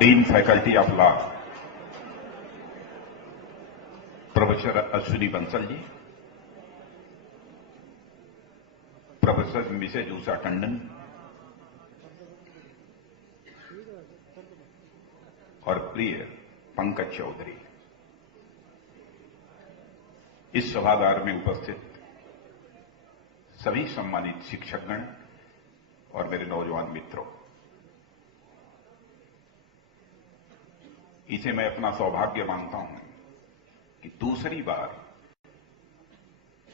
Dean faculty of law professor Ashwini Bansal ji, professor Mrs Usha Tandon और प्रिय पंकज चौधरी, इस सभागार में उपस्थित सभी सम्मानित शिक्षकगण और मेरे नौजवान मित्रों, इसे मैं अपना सौभाग्य मानता हूं कि दूसरी बार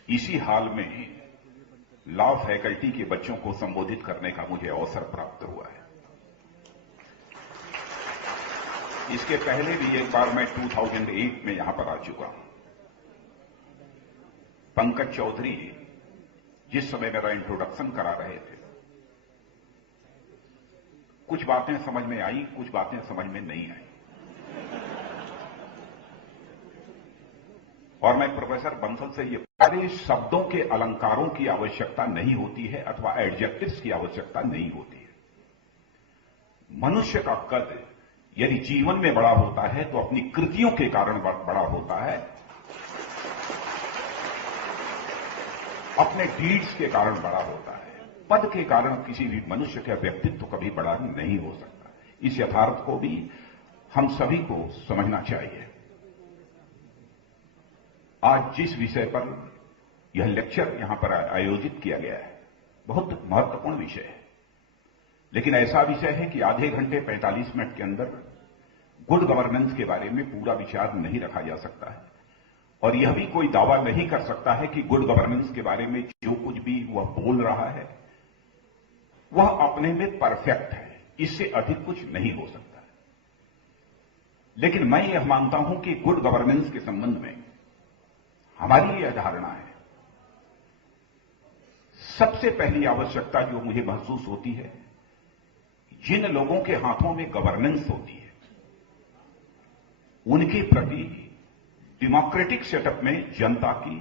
इसी हाल में लॉ फैकल्टी के बच्चों को संबोधित करने का मुझे अवसर प्राप्त हुआ है। इसके पहले भी एक बार मैं 2008 में यहां पर आ चुका हूं। पंकज चौधरी जिस समय मेरा इंट्रोडक्शन करा रहे थे, कुछ बातें समझ में आई, कुछ बातें समझ में नहीं आई, और मैं प्रोफेसर बंसल से ये सारे शब्दों के अलंकारों की आवश्यकता नहीं होती है अथवा एडजेक्टिव्स की आवश्यकता नहीं होती है। मनुष्य का कद यदि जीवन में बड़ा होता है तो अपनी कृतियों के कारण बड़ा होता है, अपने डीड्स के कारण बड़ा होता है। पद के कारण किसी भी मनुष्य का व्यक्तित्व कभी बड़ा नहीं हो सकता। इस यथार्थ को भी हम सभी को समझना चाहिए। आज जिस विषय पर यह लेक्चर यहां पर आयोजित किया गया है, बहुत महत्वपूर्ण विषय है, लेकिन ऐसा विषय है कि आधे घंटे 45 मिनट के अंदर गुड गवर्नेंस के बारे में पूरा विचार नहीं रखा जा सकता है, और यह भी कोई दावा नहीं कर सकता है कि गुड गवर्नेंस के बारे में जो कुछ भी वह बोल रहा है वह अपने में परफेक्ट है। इससे अधिक कुछ नहीं हो सकता है। लेकिन मैं यह मानता हूं कि गुड गवर्नेंस के संबंध में हमारी यह धारणा है, सबसे पहली आवश्यकता जो मुझे महसूस होती है, जिन लोगों के हाथों में गवर्नेंस होती है उनके प्रति डेमोक्रेटिक सेटअप में जनता की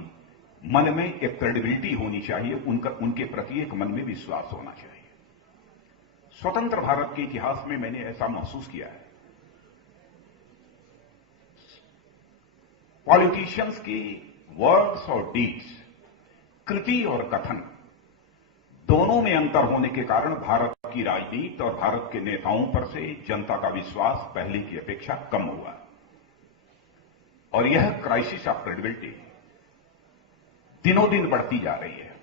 मन में एक क्रेडिबिलिटी होनी चाहिए, उनके प्रति एक मन में विश्वास होना चाहिए। स्वतंत्र भारत के इतिहास में मैंने ऐसा महसूस किया है। पॉलिटिशियंस की वर्ड्स और डीड्स, कृति और कथन, दोनों में अंतर होने के कारण भारत की राजनीति और भारत के नेताओं पर से जनता का विश्वास पहले की अपेक्षा कम हुआ, और यह क्राइसिस ऑफ क्रेडिबिलिटी दिनों दिन बढ़ती जा रही है।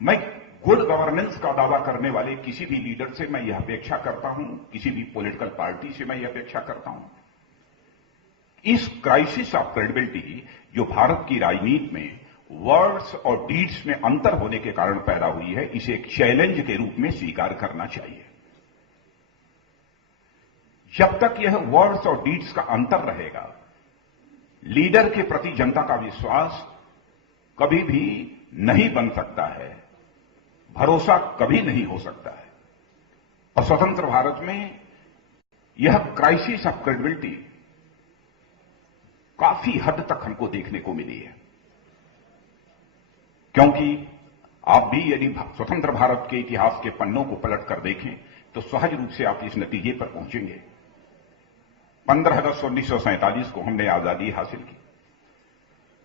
मैं गुड गवर्नेंस का दावा करने वाले किसी भी लीडर से मैं यह अपेक्षा करता हूं, किसी भी पॉलिटिकल पार्टी से मैं यह अपेक्षा करता हूं, इस क्राइसिस ऑफ क्रेडिबिलिटी जो भारत की राजनीति में वर्ड्स और डीड्स में अंतर होने के कारण पैदा हुई है, इसे एक चैलेंज के रूप में स्वीकार करना चाहिए। जब तक यह वर्ड्स और डीड्स का अंतर रहेगा, लीडर के प्रति जनता का विश्वास कभी भी नहीं बन सकता है, भरोसा कभी नहीं हो सकता है। और स्वतंत्र भारत में यह क्राइसिस ऑफ क्रेडिबिलिटी काफी हद तक हमको देखने को मिली है, क्योंकि आप भी यदि स्वतंत्र भारत के इतिहास के पन्नों को पलट कर देखें तो सहज रूप से आप इस नतीजे पर पहुंचेंगे। 15 अगस्त 1947 को हमने आजादी हासिल की,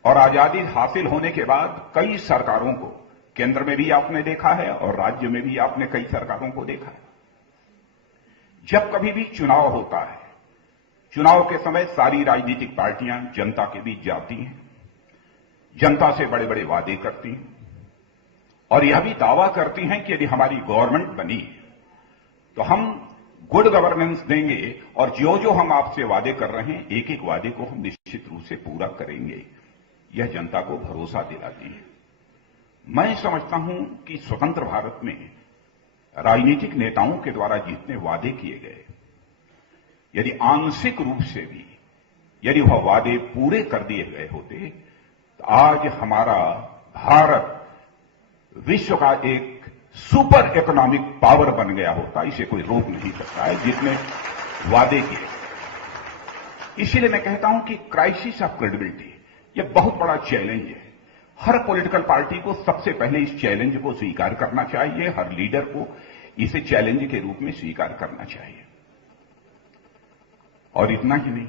और आजादी हासिल होने के बाद कई सरकारों को, केंद्र में भी आपने देखा है और राज्य में भी आपने कई सरकारों को देखा है। जब कभी भी चुनाव होता है, चुनाव के समय सारी राजनीतिक पार्टियां जनता के बीच जाती हैं, जनता से बड़े बड़े वादे करती हैं, और यह भी दावा करती हैं कि यदि हमारी गवर्नमेंट बनी तो हम गुड गवर्नेंस देंगे, और जो जो हम आपसे वादे कर रहे हैं, एक एक वादे को हम निश्चित रूप से पूरा करेंगे। यह जनता को भरोसा दिलाती है। मैं समझता हूं कि स्वतंत्र भारत में राजनीतिक नेताओं के द्वारा जितने वादे किए गए, यदि आंशिक रूप से भी यदि वह वादे पूरे कर दिए गए होते तो आज हमारा भारत विश्व का एक सुपर इकोनॉमिक पावर बन गया होता। इसे कोई रोक नहीं सकता है जितने वादे किए। इसीलिए मैं कहता हूं कि क्राइसिस ऑफ क्रेडिबिलिटी यह बहुत बड़ा चैलेंज है। हर पॉलिटिकल पार्टी को सबसे पहले इस चैलेंज को स्वीकार करना चाहिए, हर लीडर को इसे चैलेंज के रूप में स्वीकार करना चाहिए। और इतना ही नहीं,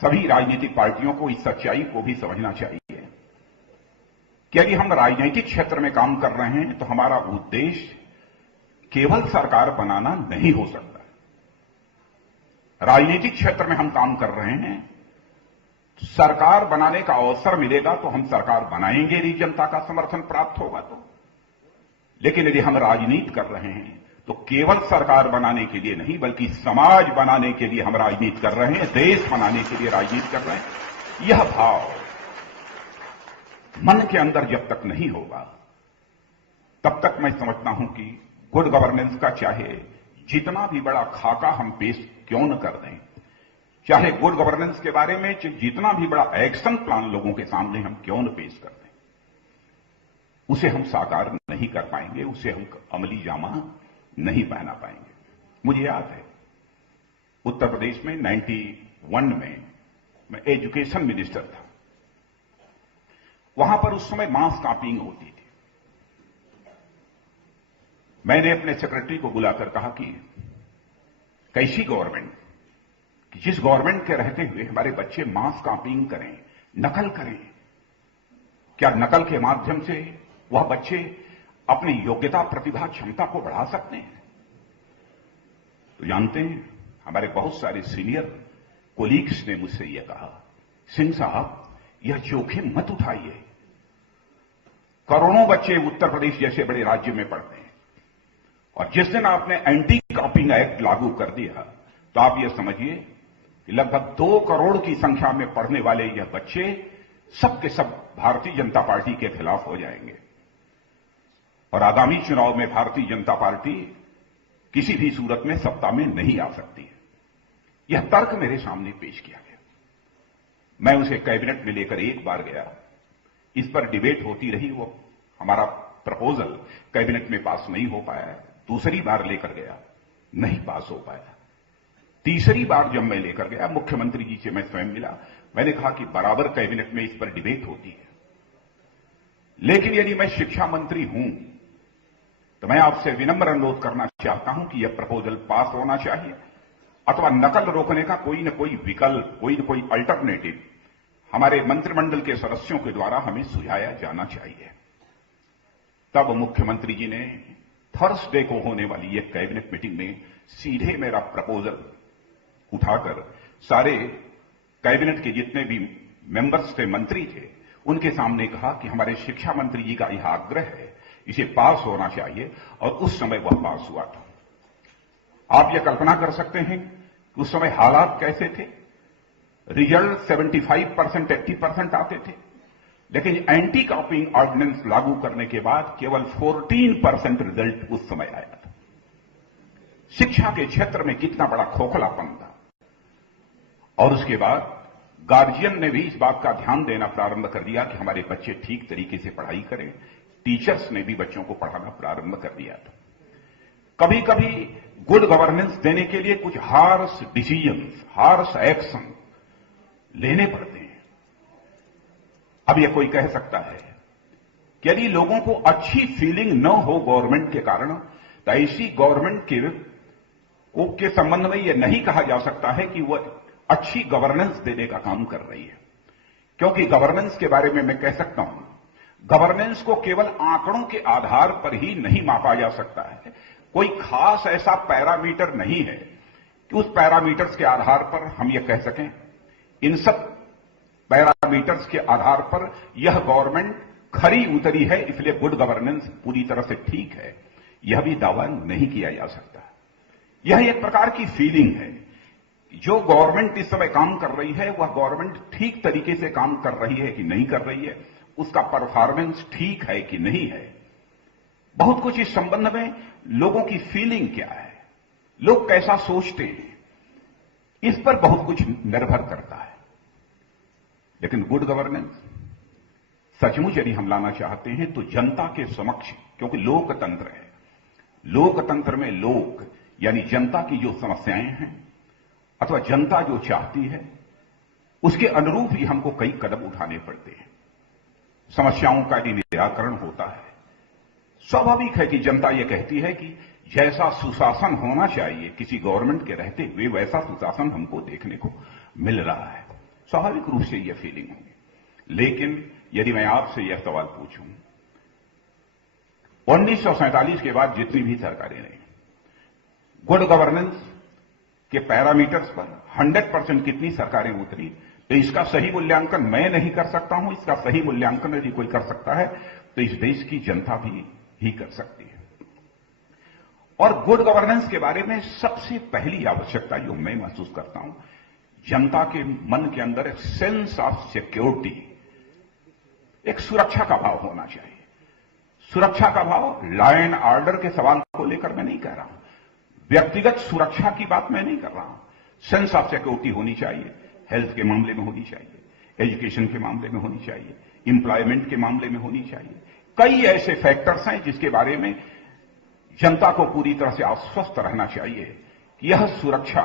सभी राजनीतिक पार्टियों को इस सच्चाई को भी समझना चाहिए कि यदि हम राजनीतिक क्षेत्र में काम कर रहे हैं तो हमारा उद्देश्य केवल सरकार बनाना नहीं हो सकता। राजनीतिक क्षेत्र में हम काम कर रहे हैं, सरकार बनाने का अवसर मिलेगा तो हम सरकार बनाएंगे, यदि जनता का समर्थन प्राप्त होगा तो। लेकिन यदि हम राजनीति कर रहे हैं तो केवल सरकार बनाने के लिए नहीं, बल्कि समाज बनाने के लिए हम राजनीति कर रहे हैं, देश बनाने के लिए राजनीति कर रहे हैं। यह भाव मन के अंदर जब तक नहीं होगा, तब तक मैं समझता हूं कि गुड गवर्नेंस का चाहे जितना भी बड़ा खाका हम पेश क्यों न कर दें, चाहे गुड गवर्नेंस के बारे में जितना भी बड़ा एक्शन प्लान लोगों के सामने हम क्यों न पेश कर दें, उसे हम साकार नहीं कर पाएंगे, उसे हम अमली जामा नहीं पहना पाएंगे। मुझे याद है उत्तर प्रदेश में 91 में मैं एजुकेशन मिनिस्टर था। वहां पर उस समय मास कॉपिंग होती थी। मैंने अपने सेक्रेटरी को बुलाकर कहा कि कैसी गवर्नमेंट, कि जिस गवर्नमेंट के रहते हुए हमारे बच्चे मास कॉपिंग करें, नकल करें, क्या नकल के माध्यम से वह बच्चे अपनी योग्यता, प्रतिभा, क्षमता को बढ़ा सकते हैं? तो जानते हैं, हमारे बहुत सारे सीनियर कोलीग्स ने मुझसे यह कहा, सिंह साहब यह जोखिम मत उठाइए। करोड़ों बच्चे उत्तर प्रदेश जैसे बड़े राज्य में पढ़ते हैं, और जिस दिन आपने एंटी कॉपिंग एक्ट लागू कर दिया तो आप यह समझिए कि लगभग 2 करोड़ की संख्या में पढ़ने वाले यह बच्चे सब के सब भारतीय जनता पार्टी के खिलाफ हो जाएंगे, और आगामी चुनाव में भारतीय जनता पार्टी किसी भी सूरत में सत्ता में नहीं आ सकती है। यह तर्क मेरे सामने पेश किया गया। मैं उसे कैबिनेट में लेकर एक बार गया, इस पर डिबेट होती रही, वो हमारा प्रपोजल कैबिनेट में पास नहीं हो पाया। दूसरी बार लेकर गया, नहीं पास हो पाया। तीसरी बार जब मैं लेकर गया, मुख्यमंत्री जी से मैं स्वयं मिला, मैंने कहा कि बराबर कैबिनेट में इस पर डिबेट होती है, लेकिन यदि मैं शिक्षा मंत्री हूं तो मैं आपसे विनम्र अनुरोध करना चाहता हूं कि यह प्रपोजल पास होना चाहिए, अथवा नकल रोकने का कोई न कोई विकल्प, कोई न कोई अल्टरनेटिव हमारे मंत्रिमंडल के सदस्यों के द्वारा हमें सुझाया जाना चाहिए। तब मुख्यमंत्री जी ने थर्सडे को होने वाली यह कैबिनेट मीटिंग में सीधे मेरा प्रपोजल उठाकर सारे कैबिनेट के जितने भी मेंबर्स थे, मंत्री थे, उनके सामने कहा कि हमारे शिक्षा मंत्री जी का यह आग्रह है, इसे पास होना चाहिए, और उस समय वह पास हुआ था। आप यह कल्पना कर सकते हैं कि उस समय हालात कैसे थे। रिजल्ट 75%, 80% आते थे, लेकिन एंटी कॉपिंग ऑर्डिनेंस लागू करने के बाद केवल 14% रिजल्ट उस समय आया था। शिक्षा के क्षेत्र में कितना बड़ा खोखलापन था। और उसके बाद गार्जियन ने भी इस बात का ध्यान देना प्रारंभ कर दिया कि हमारे बच्चे ठीक तरीके से पढ़ाई करें। टीचर्स ने भी बच्चों को पढ़ाना प्रारंभ कर दिया था। कभी कभी गुड गवर्नेंस देने के लिए कुछ हार्श डिसीजंस, हार्श एक्शन लेने पड़ते हैं। अब यह कोई कह सकता है कि यदि लोगों को अच्छी फीलिंग न हो गवर्नमेंट के कारण, तो ऐसी गवर्नमेंट के संबंध में यह नहीं कहा जा सकता है कि वह अच्छी गवर्नेंस देने का काम कर रही है। क्योंकि गवर्नेंस के बारे में मैं कह सकता हूं, गवर्नेंस को केवल आंकड़ों के आधार पर ही नहीं मापा जा सकता है। कोई खास ऐसा पैरामीटर नहीं है कि उस पैरामीटर्स के आधार पर हम यह कह सकें, इन सब पैरामीटर्स के आधार पर यह गवर्नमेंट खरी उतरी है, इसलिए गुड गवर्नेंस पूरी तरह से ठीक है, यह भी दावा नहीं किया जा सकता। यह एक प्रकार की फीलिंग है। जो गवर्नमेंट इस समय काम कर रही है, वह गवर्नमेंट ठीक तरीके से काम कर रही है कि नहीं कर रही है, उसका परफॉर्मेंस ठीक है कि नहीं है। बहुत कुछ इस संबंध में लोगों की फीलिंग क्या है, लोग कैसा सोचते हैं, इस पर बहुत कुछ निर्भर करता है। लेकिन गुड गवर्नेंस सचमुच यदि हम लाना चाहते हैं तो जनता के समक्ष, क्योंकि लोकतंत्र है, लोकतंत्र में लोग यानी जनता की जो समस्याएं हैं अथवा जनता जो चाहती है, उसके अनुरूप ही हमको कई कदम उठाने पड़ते हैं। समस्याओं का यदि निराकरण होता है स्वाभाविक है कि जनता यह कहती है कि जैसा सुशासन होना चाहिए किसी गवर्नमेंट के रहते हुए, वैसा सुशासन हमको देखने को मिल रहा है। स्वाभाविक रूप से यह फीलिंग होगी। लेकिन यदि मैं आपसे यह सवाल पूछूं, 1947 के बाद जितनी भी सरकारें रही, गुड गवर्नेंस के पैरामीटर्स पर 100% कितनी सरकारें उतरी, तो इसका सही मूल्यांकन मैं नहीं कर सकता हूं। इसका सही मूल्यांकन यदि कोई कर सकता है तो इस देश की जनता भी ही कर सकती है। और गुड गवर्नेंस के बारे में सबसे पहली आवश्यकता जो मैं महसूस करता हूं, जनता के मन के अंदर एक सेंस ऑफ सिक्योरिटी, एक सुरक्षा का भाव होना चाहिए। सुरक्षा का भाव लॉ एंड ऑर्डर के सवाल को लेकर मैं नहीं कह रहा हूं, व्यक्तिगत सुरक्षा की बात मैं नहीं कर रहा हूं। सेंस ऑफ सिक्योरिटी होनी चाहिए, हेल्थ के मामले में होनी चाहिए, एजुकेशन के मामले में होनी चाहिए, एम्प्लॉयमेंट के मामले में होनी चाहिए। कई ऐसे फैक्टर्स हैं जिसके बारे में जनता को पूरी तरह से आश्वस्त रहना चाहिए कि यह सुरक्षा,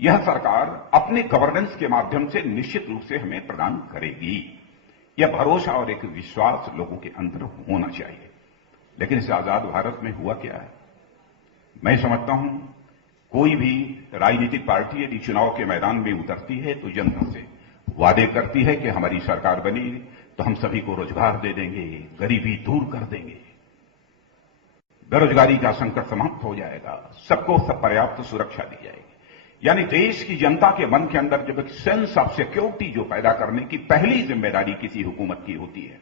यह सरकार अपने गवर्नेंस के माध्यम से निश्चित रूप से हमें प्रदान करेगी। यह भरोसा और एक विश्वास लोगों के अंदर होना चाहिए। लेकिन इस आजाद भारत में हुआ क्या है? मैं समझता हूं कोई भी राजनीतिक पार्टी यदि चुनाव के मैदान में उतरती है तो जनता से वादे करती है कि हमारी सरकार बनी तो हम सभी को रोजगार दे देंगे, गरीबी दूर कर देंगे, बेरोजगारी का संकट समाप्त हो जाएगा, सबको सब पर्याप्त सुरक्षा दी जाएगी। यानी देश की जनता के मन के अंदर जब एक सेंस ऑफ सिक्योरिटी जो पैदा करने की पहली जिम्मेदारी किसी हुकूमत की होती है,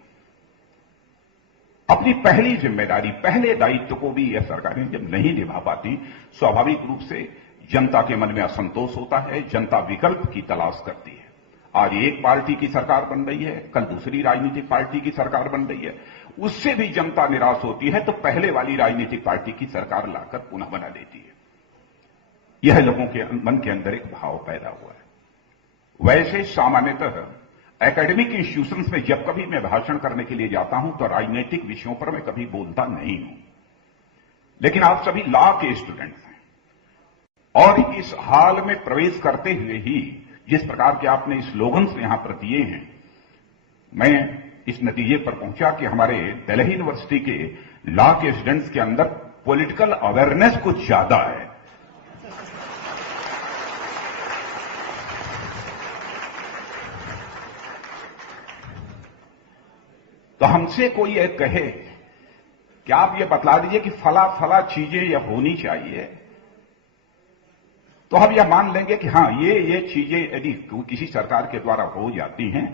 अपनी पहली जिम्मेदारी, पहले दायित्व को भी यह सरकारें जब नहीं निभा पाती, स्वाभाविक रूप से जनता के मन में असंतोष होता है, जनता विकल्प की तलाश करती है। आज एक पार्टी की सरकार बन रही है, कल दूसरी राजनीतिक पार्टी की सरकार बन रही है, उससे भी जनता निराश होती है तो पहले वाली राजनीतिक पार्टी की सरकार लाकर पुनः बना देती है। यह लोगों के मन के अंदर एक भाव पैदा हुआ है। वैसे सामान्यतः एकेडमिक इंस्टीट्यूशंस में जब कभी मैं भाषण करने के लिए जाता हूं तो राजनीतिक विषयों पर मैं कभी बोलता नहीं हूं। लेकिन आप सभी लॉ के स्टूडेंट्स हैं और इस हाल में प्रवेश करते हुए ही जिस प्रकार के आपने स्लोगन्स यहां पर दिए हैं, मैं इस नतीजे पर पहुंचा कि हमारे दिल्ली यूनिवर्सिटी के लॉ के स्टूडेंट्स के अंदर पॉलिटिकल अवेयरनेस कुछ ज्यादा है। तो हमसे कोई ये कहे कि आप ये बतला दीजिए कि फला फला चीजें यह होनी चाहिए, तो हम यह मान लेंगे कि हां ये चीजें यदि किसी सरकार के द्वारा हो जाती हैं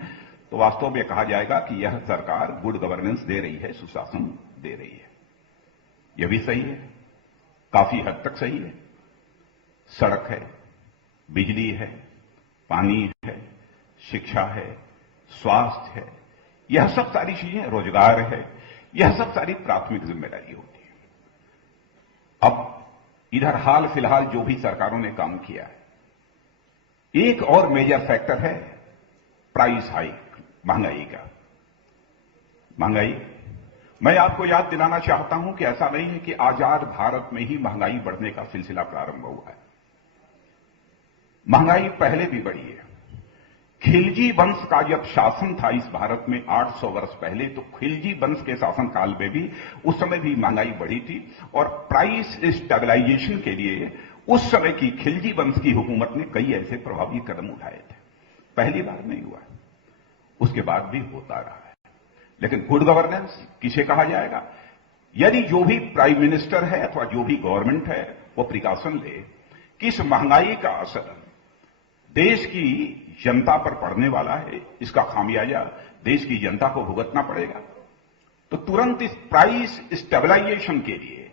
तो वास्तव में कहा जाएगा कि यह सरकार गुड गवर्नेंस दे रही है, सुशासन दे रही है। यह भी सही है, काफी हद तक सही है। सड़क है, बिजली है, पानी है, शिक्षा है, स्वास्थ्य है, यह सब सारी चीजें, रोजगार है, यह सब सारी प्राथमिक जिम्मेदारी होती है। अब इधर हाल फिलहाल जो भी सरकारों ने काम किया है, एक और मेजर फैक्टर है प्राइस हाइक, महंगाई का। महंगाई, मैं आपको याद दिलाना चाहता हूं कि ऐसा नहीं है कि आजाद भारत में ही महंगाई बढ़ने का सिलसिला प्रारंभ हुआ है। महंगाई पहले भी बढ़ी है। खिलजी वंश का जब शासन था इस भारत में 800 वर्ष पहले, तो खिलजी वंश के शासन काल में भी उस समय भी महंगाई बढ़ी थी और प्राइस स्टेबलाइजेशन के लिए उस समय की खिलजी वंश की हुकूमत ने कई ऐसे प्रभावी कदम उठाए थे। पहली बार नहीं हुआ, उसके बाद भी होता रहा है। लेकिन गुड गवर्नेंस किसे कहा जाएगा? यदि जो भी प्राइम मिनिस्टर है अथवा जो भी गवर्नमेंट है वो प्रिकॉशन ले कि इस महंगाई का असर देश की जनता पर पड़ने वाला है, इसका खामियाजा देश की जनता को भुगतना पड़ेगा, तो तुरंत इस प्राइस स्टेबलाइजेशन के लिए,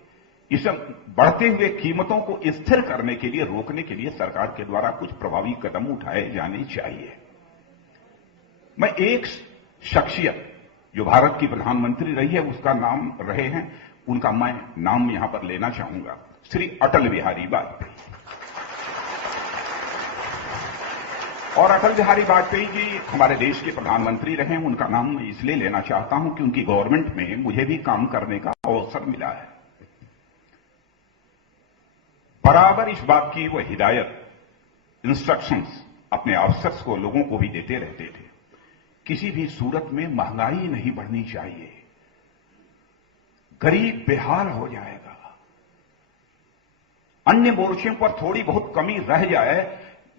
इस बढ़ते हुए कीमतों को स्थिर करने के लिए, रोकने के लिए सरकार के द्वारा कुछ प्रभावी कदम उठाए जाने चाहिए। मैं एक शख्सियत जो भारत की प्रधानमंत्री रही है उसका नाम रहे हैं, उनका मैं नाम यहां पर लेना चाहूंगा, श्री अटल बिहारी वाजपेयी। और अटल बिहारी वाजपेयी जी हमारे देश के प्रधानमंत्री रहे हैं, उनका नाम मैं इसलिए लेना चाहता हूं कि उनकी गवर्नमेंट में मुझे भी काम करने का अवसर मिला है। बराबर इस बात की वो हिदायत, इंस्ट्रक्शंस अपने ऑफिसर्स को, लोगों को भी देते रहते थे, किसी भी सूरत में महंगाई नहीं बढ़नी चाहिए, गरीब बेहाल हो जाएगा। अन्य मोर्चों पर थोड़ी बहुत कमी रह जाए,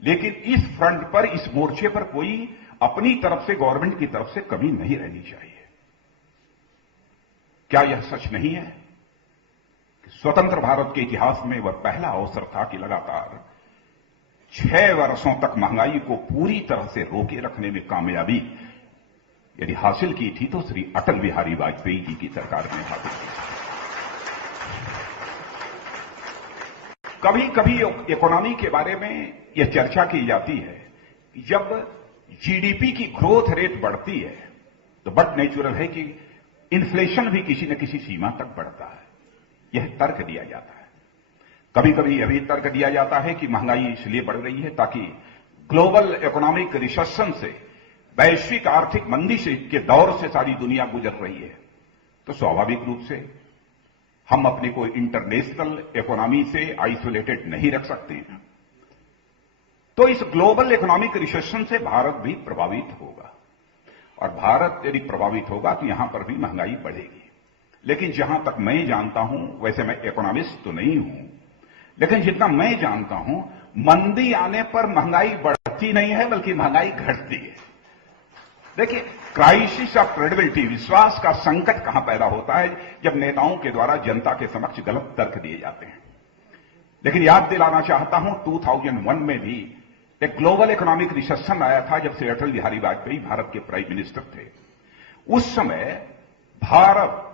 लेकिन इस फ्रंट पर, इस मोर्चे पर कोई अपनी तरफ से, गवर्नमेंट की तरफ से कमी नहीं रहनी चाहिए। क्या यह सच नहीं है कि स्वतंत्र भारत के इतिहास में वह पहला अवसर था कि लगातार 6 वर्षों तक महंगाई को पूरी तरह से रोके रखने में कामयाबी यदि हासिल की थी तो श्री अटल बिहारी वाजपेयी जी की सरकार ने हासिल की। कभी कभी इकोनॉमी के बारे में यह चर्चा की जाती है कि जब जीडीपी की ग्रोथ रेट बढ़ती है तो बट नेचुरल है कि इन्फ्लेशन भी किसी न किसी सीमा तक बढ़ता है। यह तर्क दिया जाता है। कभी कभी यह भी तर्क दिया जाता है कि महंगाई इसलिए बढ़ रही है ताकि ग्लोबल इकोनॉमिक रिसेशन से, वैश्विक आर्थिक मंदी से के दौर से सारी दुनिया गुजर रही है, तो स्वाभाविक रूप से हम अपने को इंटरनेशनल इकोनॉमी से आइसोलेटेड नहीं रख सकते हैं। तो इस ग्लोबल इकोनॉमिक रिसेशन से भारत भी प्रभावित होगा, और भारत यदि प्रभावित होगा तो यहां पर भी महंगाई बढ़ेगी। लेकिन जहां तक मैं जानता हूं, वैसे मैं इकोनॉमिस्ट तो नहीं हूं, लेकिन जितना मैं जानता हूं, मंदी आने पर महंगाई बढ़ती नहीं है बल्कि महंगाई घटती है। देखिए, क्राइसिस ऑफ क्रेडिबिलिटी, विश्वास का संकट कहां पैदा होता है? जब नेताओं के द्वारा जनता के समक्ष गलत तर्क दिए जाते हैं। लेकिन याद दिलाना चाहता हूं, 2001 में भी एक ग्लोबल इकोनॉमिक रिसेशन आया था जब से अटल बिहारी वाजपेयी भारत के प्राइम मिनिस्टर थे। उस समय भारत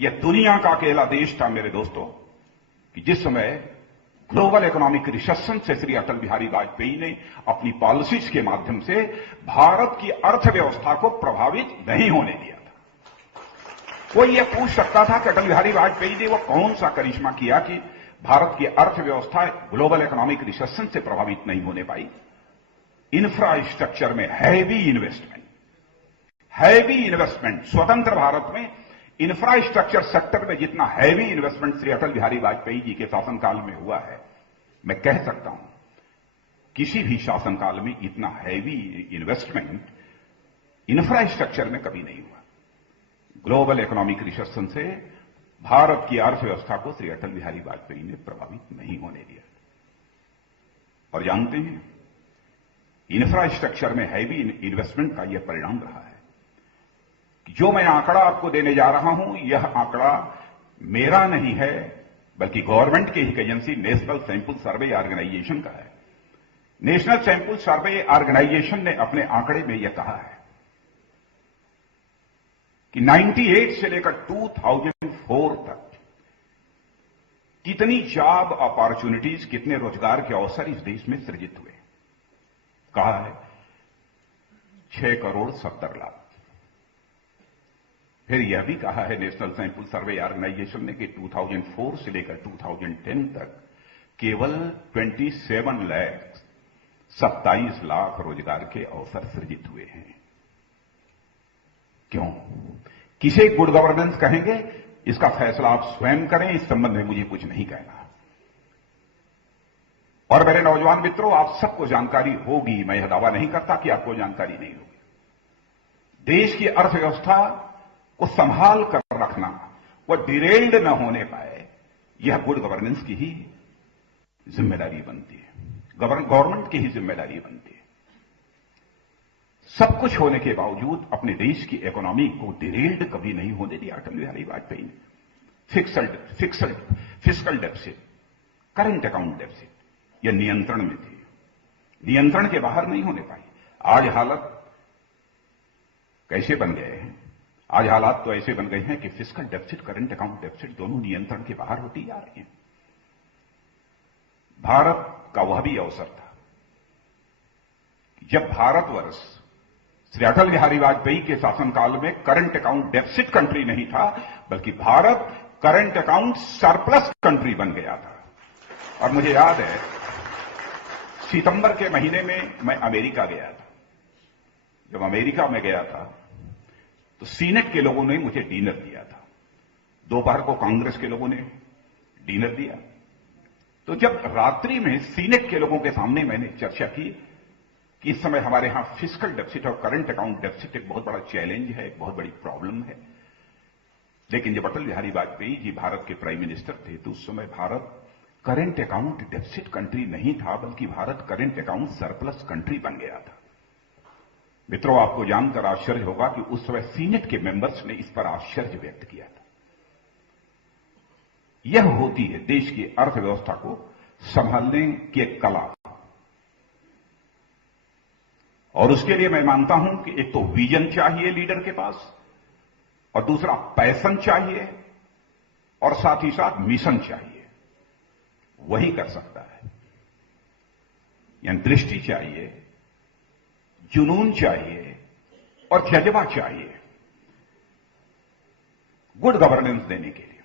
यह दुनिया का अकेला देश था मेरे दोस्तों कि जिस समय ग्लोबल इकोनॉमिक रिसेशन से श्री अटल बिहारी वाजपेयी ने अपनी पॉलिसीज के माध्यम से भारत की अर्थव्यवस्था को प्रभावित नहीं होने दिया था। कोई यह पूछ सकता था कि अटल बिहारी वाजपेयी ने वो कौन सा करिश्मा किया कि भारत की अर्थव्यवस्था ग्लोबल इकोनॉमिक रिसेशन से प्रभावित नहीं होने पाई? इंफ्रास्ट्रक्चर में हैवी इन्वेस्टमेंट स्वतंत्र भारत में इंफ्रास्ट्रक्चर सेक्टर में जितना हैवी इन्वेस्टमेंट श्री अटल बिहारी वाजपेयी जी के शासनकाल में हुआ है, मैं कह सकता हूं किसी भी शासनकाल में इतना हैवी इन्वेस्टमेंट इंफ्रास्ट्रक्चर में कभी नहीं हुआ। ग्लोबल इकोनॉमिक रिसेशन से भारत की अर्थव्यवस्था को श्री अटल बिहारी वाजपेयी ने प्रभावित नहीं होने दिया। और जानते हैं, इंफ्रास्ट्रक्चर में हैवी इन्वेस्टमेंट का यह परिणाम रहा है कि जो मैं आंकड़ा आपको देने जा रहा हूं, यह आंकड़ा मेरा नहीं है बल्कि गवर्नमेंट की एक agency national sample survey organisation का है। नेशनल सैंपल सर्वे ऑर्गेनाइजेशन ने अपने आंकड़े में यह कहा है कि 98 से लेकर 2004 तक कितनी जॉब अपॉर्चुनिटीज, कितने रोजगार के अवसर इस देश में सृजित हुए। कहा है 6 करोड़ 70 लाख। फिर यह भी कहा है नेशनल सैंपल सर्वे ऑर्गेनाइजेशन ने कि 2004 से लेकर 2010 तक केवल 27 लाख रोजगार के अवसर सृजित हुए हैं। क्यों? किसे गुड गवर्नेंस कहेंगे, इसका फैसला आप स्वयं करें, इस संबंध में मुझे कुछ नहीं कहना। और मेरे नौजवान मित्रों, आप सबको जानकारी होगी, मैं यह दावा नहीं करता कि आपको जानकारी नहीं होगी। देश की अर्थव्यवस्था को संभाल कर रखना, वह डिरेल्ड न होने पाए, यह गुड गवर्नेंस की ही जिम्मेदारी बनती है, गवर्नमेंट की ही जिम्मेदारी बनती है। सब कुछ होने के बावजूद अपने देश की इकोनॉमी को डिरेल्ड कभी नहीं होने दिया अटल बिहारी वाजपेयी ने। Fiscal deficit, current account deficit, यह नियंत्रण में थी, नियंत्रण के बाहर नहीं होने पाई। आज हालत कैसे बन गए हैं? आज हालात तो ऐसे बन गए हैं कि fiscal deficit, current account deficit दोनों नियंत्रण के बाहर होती जा रही हैं। भारत का वह भी अवसर था जब भारतवर्ष श्री अटल बिहारी वाजपेयी के शासनकाल में करंट अकाउंट डेफिसिट कंट्री नहीं था, बल्कि Bharat current account surplus country बन गया था। और मुझे याद है, सितंबर के महीने में मैं अमेरिका गया था। जब अमेरिका में गया था तो सीनेट के लोगों ने मुझे डिनर दिया था। दोपहर को कांग्रेस के लोगों ने डिनर दिया। तो जब रात्रि में सीनेट के लोगों के सामने मैंने चर्चा की कि इस समय हमारे यहां फिस्कल डेफिसिट और करंट अकाउंट डेफिसिट एक बहुत बड़ा चैलेंज है, एक बहुत बड़ी प्रॉब्लम है, लेकिन जब अटल बिहारी वाजपेयी जी भारत के प्राइम मिनिस्टर थे तो उस समय Bharat current account deficit country नहीं था, बल्कि Bharat current account surplus country बन गया था। मित्रों, आपको जानकर आश्चर्य होगा कि उस समय सीनेट के मेंबर्स ने इस पर आश्चर्य व्यक्त किया था। यह होती है देश की अर्थव्यवस्था को संभालने की एक कला, और उसके लिए मैं मानता हूं कि एक तो विजन चाहिए लीडर के पास, और दूसरा पैशन चाहिए, और साथ ही साथ मिशन चाहिए। वही कर सकता है। यानी दृष्टि चाहिए, जुनून चाहिए और जज्बा चाहिए गुड गवर्नेंस देने के लिए।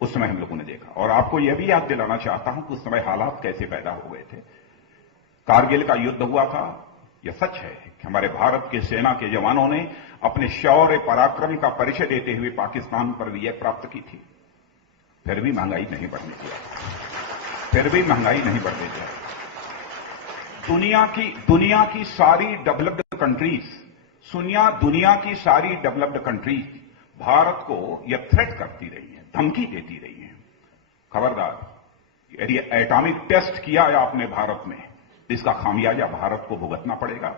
उस समय हम लोगों ने देखा, और आपको यह भी याद दिलाना चाहता हूं कि उस समय हालात कैसे पैदा हो गए थे। कारगिल का युद्ध हुआ था। यह सच है कि हमारे भारत के सेना के जवानों ने अपने शौर्य पराक्रम का परिचय देते हुए पाकिस्तान पर विजय प्राप्त की थी। फिर भी महंगाई नहीं बढ़ने दिया, फिर भी महंगाई नहीं बढ़ने दिया। दुनिया की सारी डेवलप्ड कंट्रीज, दुनिया की सारी डेवलप्ड कंट्रीज भारत को यह थ्रेट करती रही है, धमकी देती रही है, खबरदार, यदि एटॉमिक टेस्ट किया है आपने भारत में, इसका खामियाजा भारत को भुगतना पड़ेगा।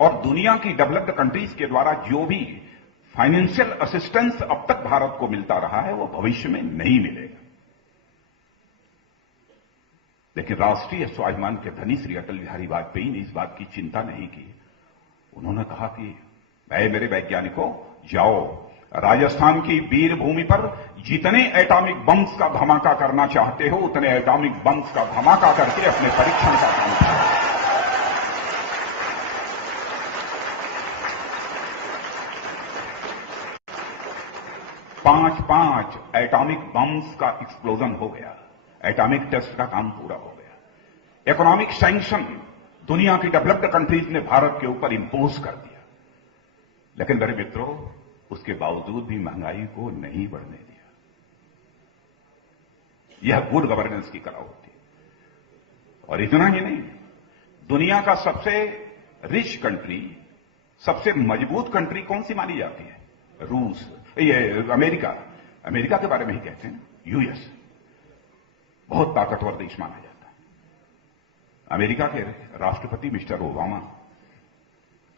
और दुनिया की डेवलप्ड कंट्रीज के द्वारा जो भी फाइनेंशियल असिस्टेंस अब तक भारत को मिलता रहा है, वो भविष्य में नहीं मिलेगा। लेकिन राष्ट्रीय स्वाभिमान के धनी श्री अटल बिहारी वाजपेयी ने इस बात की चिंता नहीं की। उन्होंने कहा कि मेरे वैज्ञानिकों, जाओ राजस्थान की वीर भूमि पर जितने एटॉमिक बम्स का धमाका करना चाहते हो, उतने एटॉमिक बम्स का धमाका करके अपने परीक्षण का काम करो। 5 एटॉमिक बम्स का एक्सप्लोजन हो गया, एटॉमिक टेस्ट का काम पूरा हो गया। इकोनॉमिक सैंक्शन दुनिया की डेवलप्ड कंट्रीज ने भारत के ऊपर इंपोज कर दिया। लेकिन मेरे मित्रों, उसके बावजूद भी महंगाई को नहीं बढ़ने दिया। यह गुड गवर्नेंस की कला होती है। और इतना ही नहीं, दुनिया का सबसे रिच कंट्री, सबसे मजबूत कंट्री कौन सी मानी जाती है? रूस, ये अमेरिका। अमेरिका के बारे में ही कहते हैं, यूएस बहुत ताकतवर देश माना जाता है। अमेरिका के राष्ट्रपति मिस्टर ओबामा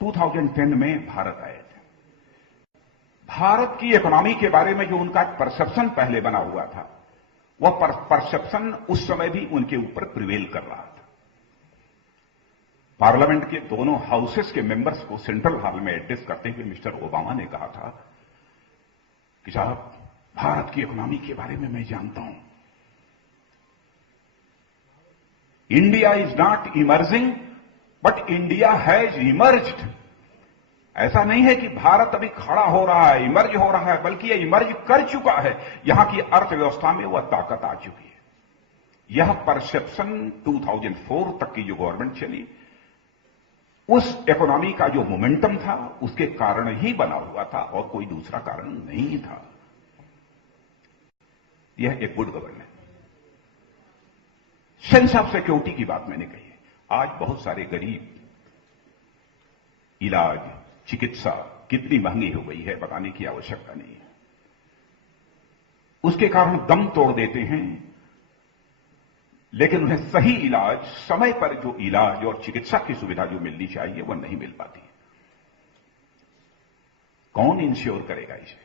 2010 में भारत आए थे। भारत की इकोनॉमी के बारे में जो उनका परसेप्शन पहले बना हुआ था, वह परसेप्शन उस समय भी उनके ऊपर प्रिवेल कर रहा था। पार्लियामेंट के दोनों हाउसेस के मेंबर्स को सेंट्रल हॉल में एड्रेस करते हुए मिस्टर ओबामा ने कहा था कि साहब, भारत की इकोनॉमी के बारे में मैं जानता हूं। India is not emerging but India has emerged. ऐसा नहीं है कि भारत अभी खड़ा हो रहा है, इमर्ज हो रहा है, बल्कि यह इमर्ज कर चुका है। यहां की अर्थव्यवस्था में वह ताकत आ चुकी है। यह परसेप्शन 2004 तक की जो गवर्नमेंट चली, उस इकोनॉमी का जो मोमेंटम था, उसके कारण ही बना हुआ था, और कोई दूसरा कारण नहीं था। यह एक good governance. Sense of security की बात मैंने कही है। आज बहुत सारे गरीब, इलाज, चिकित्सा कितनी महंगी हो गई है, बताने की आवश्यकता नहीं है। उसके कारण दम तोड़ देते हैं, लेकिन उन्हें सही इलाज, समय पर जो इलाज और चिकित्सा की सुविधा जो मिलनी चाहिए, वह नहीं मिल पाती। कौन इंश्योर करेगा इसे?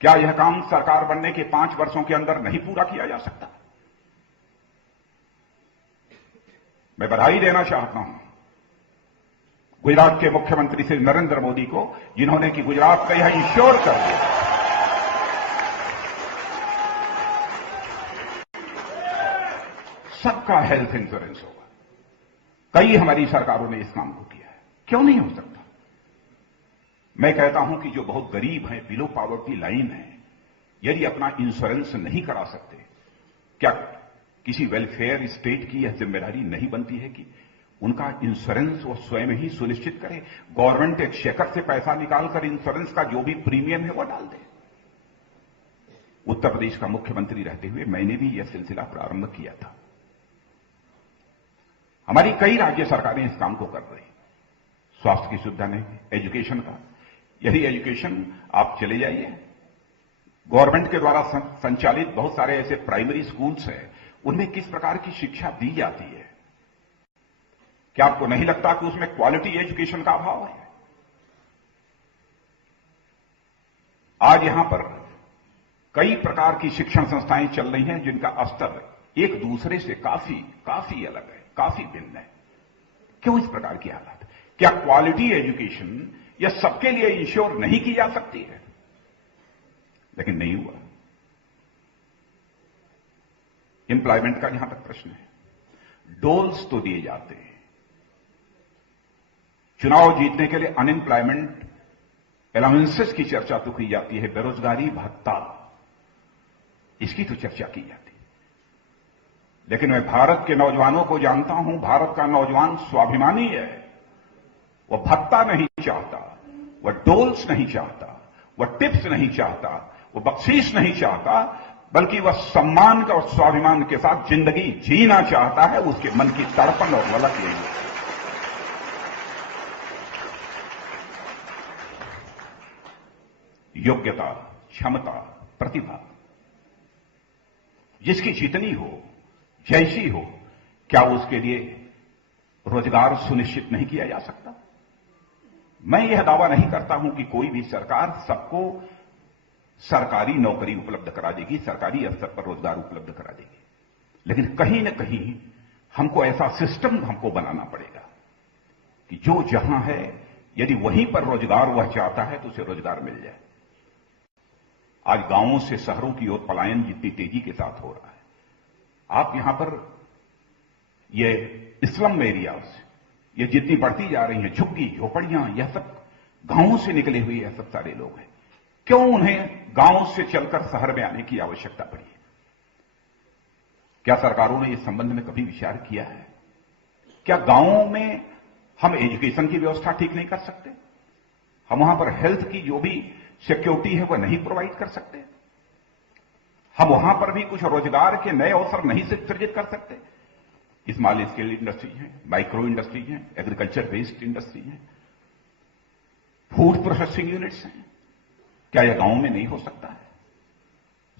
क्या यह काम सरकार बनने के 5 वर्षों के अंदर नहीं पूरा किया जा सकता? मैं बधाई देना चाहता हूं गुजरात के मुख्यमंत्री श्री नरेंद्र मोदी को, जिन्होंने कि गुजरात का यह इंश्योर कर दिया। सबका हेल्थ इंश्योरेंस होगा। कई हमारी सरकारों ने इस काम को किया है, क्यों नहीं हो सकता? मैं कहता हूं कि जो बहुत गरीब हैं, बिलो पॉवर्टी लाइन है, यदि अपना इंश्योरेंस नहीं करा सकते, क्या किसी वेलफेयर स्टेट की यह जिम्मेदारी नहीं बनती है कि उनका इंश्योरेंस वो स्वयं ही सुनिश्चित करे? गवर्नमेंट एक शेकर से पैसा निकालकर इंश्योरेंस का जो भी प्रीमियम है वो डाल दे। उत्तर प्रदेश का मुख्यमंत्री रहते हुए मैंने भी यह सिलसिला प्रारंभ किया था। हमारी कई राज्य सरकारें इस काम को कर रही, स्वास्थ्य की सुविधा नहीं, एजुकेशन का। यदि एजुकेशन आप चले जाइए, गवर्नमेंट के द्वारा संचालित बहुत सारे ऐसे प्राइमरी स्कूल्स हैं, उनमें किस प्रकार की शिक्षा दी जाती है? क्या आपको नहीं लगता कि उसमें क्वालिटी एजुकेशन का अभाव है? आज यहां पर कई प्रकार की शिक्षण संस्थाएं चल रही हैं जिनका स्तर एक दूसरे से काफी अलग है, काफी भिन्न है। क्यों इस प्रकार की हालत? क्या क्वालिटी एजुकेशन यह सबके लिए इंश्योर नहीं की जा सकती है? लेकिन नहीं हुआ। एम्प्लॉयमेंट का जहां तक प्रश्न है, डोल्स तो दिए जाते हैं। चुनाव जीतने के लिए अनएम्प्लॉयमेंट अलाउंसेस की चर्चा तो की जाती है, बेरोजगारी भत्ता, इसकी तो चर्चा की जाती है। लेकिन मैं भारत के नौजवानों को जानता हूं, भारत का नौजवान स्वाभिमानी है। वह भत्ता नहीं चाहता, वह डोल्स नहीं चाहता, वह टिप्स नहीं चाहता, वह बख्शीश नहीं चाहता, बल्कि वह सम्मान का और स्वाभिमान के साथ जिंदगी जीना चाहता है। उसके मन की तड़पन और ललक यही है। योग्यता, क्षमता, प्रतिभा जिसकी जितनी हो, जैसी हो, क्या उसके लिए रोजगार सुनिश्चित नहीं किया जा सकता? मैं यह दावा नहीं करता हूं कि कोई भी सरकार सबको सरकारी नौकरी उपलब्ध करा देगी, सरकारी स्तर पर रोजगार उपलब्ध करा देगी। लेकिन कहीं न कहीं हमको ऐसा सिस्टम हमको बनाना पड़ेगा कि जो जहां है, यदि वहीं पर रोजगार वह चाहता है तो उसे रोजगार मिल जाए। आज गांवों से शहरों की ओर पलायन जितनी तेजी के साथ हो रहा है, आप यहां पर ये स्लम एरियाज ये जितनी बढ़ती जा रही हैं, झुग्गी झोपड़ियां, यह सब गांवों से निकले हुए यह सब सारे लोग हैं। क्यों उन्हें गांव से चलकर शहर में आने की आवश्यकता पड़ी है? क्या सरकारों ने इस संबंध में कभी विचार किया है? क्या गांवों में हम एजुकेशन की व्यवस्था ठीक नहीं कर सकते? हम वहां पर हेल्थ की जो भी सिक्योरिटी है वह नहीं प्रोवाइड कर सकते? हम वहां पर भी कुछ रोजगार के नए अवसर नहीं सृजित कर सकते? स्मॉल स्केल इंडस्ट्री है, माइक्रो इंडस्ट्री है, एग्रीकल्चर बेस्ड इंडस्ट्री है, फूड प्रोसेसिंग यूनिट्स हैं। क्या यह गांव में नहीं हो सकता है?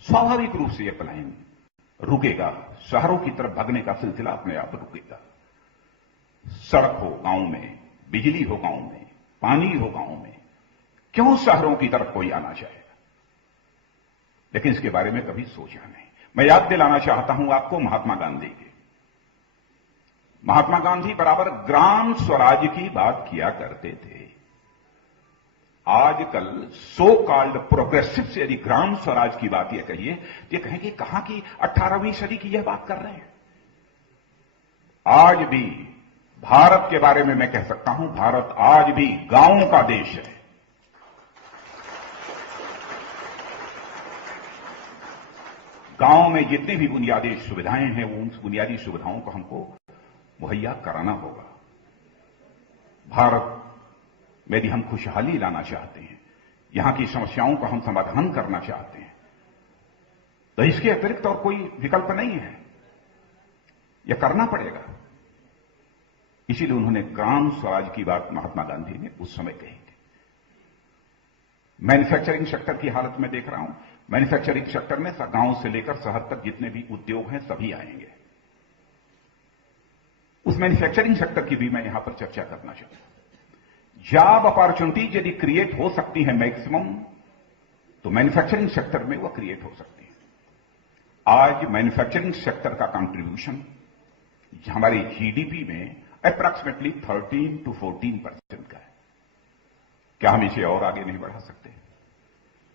स्वाभाविक रूप से यह पलायन रुकेगा, शहरों की तरफ भागने का सिलसिला अपने आप रुकेगा। सड़क हो गांव में, बिजली हो गांव में, पानी हो गांव में, क्यों शहरों की तरफ कोई आना चाहेगा? लेकिन इसके बारे में कभी सोचा नहीं। मैं याद दिलाना चाहता हूं आपको महात्मा गांधी के। महात्मा गांधी बराबर ग्राम स्वराज की बात किया करते थे। आजकल सो कॉल्ड प्रोग्रेसिव से यदि ग्राम स्वराज की बात यह कहिए, ये कहेंगे कहां की 18वीं सदी की यह बात कर रहे हैं। आज भी भारत के बारे में मैं कह सकता हूं, भारत आज भी गांवों का देश है। गांव में जितनी भी बुनियादी सुविधाएं हैं, उन बुनियादी सुविधाओं को हमको मुहैया कराना होगा। भारत में यदि हम खुशहाली लाना चाहते हैं, यहां की समस्याओं का हम समाधान करना चाहते हैं, तो इसके अतिरिक्त और कोई विकल्प नहीं है, यह करना पड़ेगा। इसीलिए उन्होंने ग्राम स्वराज की बात महात्मा गांधी ने उस समय कही थी। मैन्युफैक्चरिंग सेक्टर की हालत में देख रहा हूं, मैन्युफैक्चरिंग सेक्टर में गांव से लेकर शहर तक जितने भी उद्योग हैं सभी आएंगे। उस मैन्युफैक्चरिंग सेक्टर की भी मैं यहां पर चर्चा करना चाहता हूं। जॉब अपॉर्चुनिटीज यदि क्रिएट हो सकती है मैक्सिमम, तो मैन्युफैक्चरिंग सेक्टर में वह क्रिएट हो सकती है। आज मैन्युफैक्चरिंग सेक्टर का कंट्रीब्यूशन हमारी जीडीपी में अप्रॉक्सीमेटली 13 to 14% का है। क्या हम इसे और आगे नहीं बढ़ा सकते?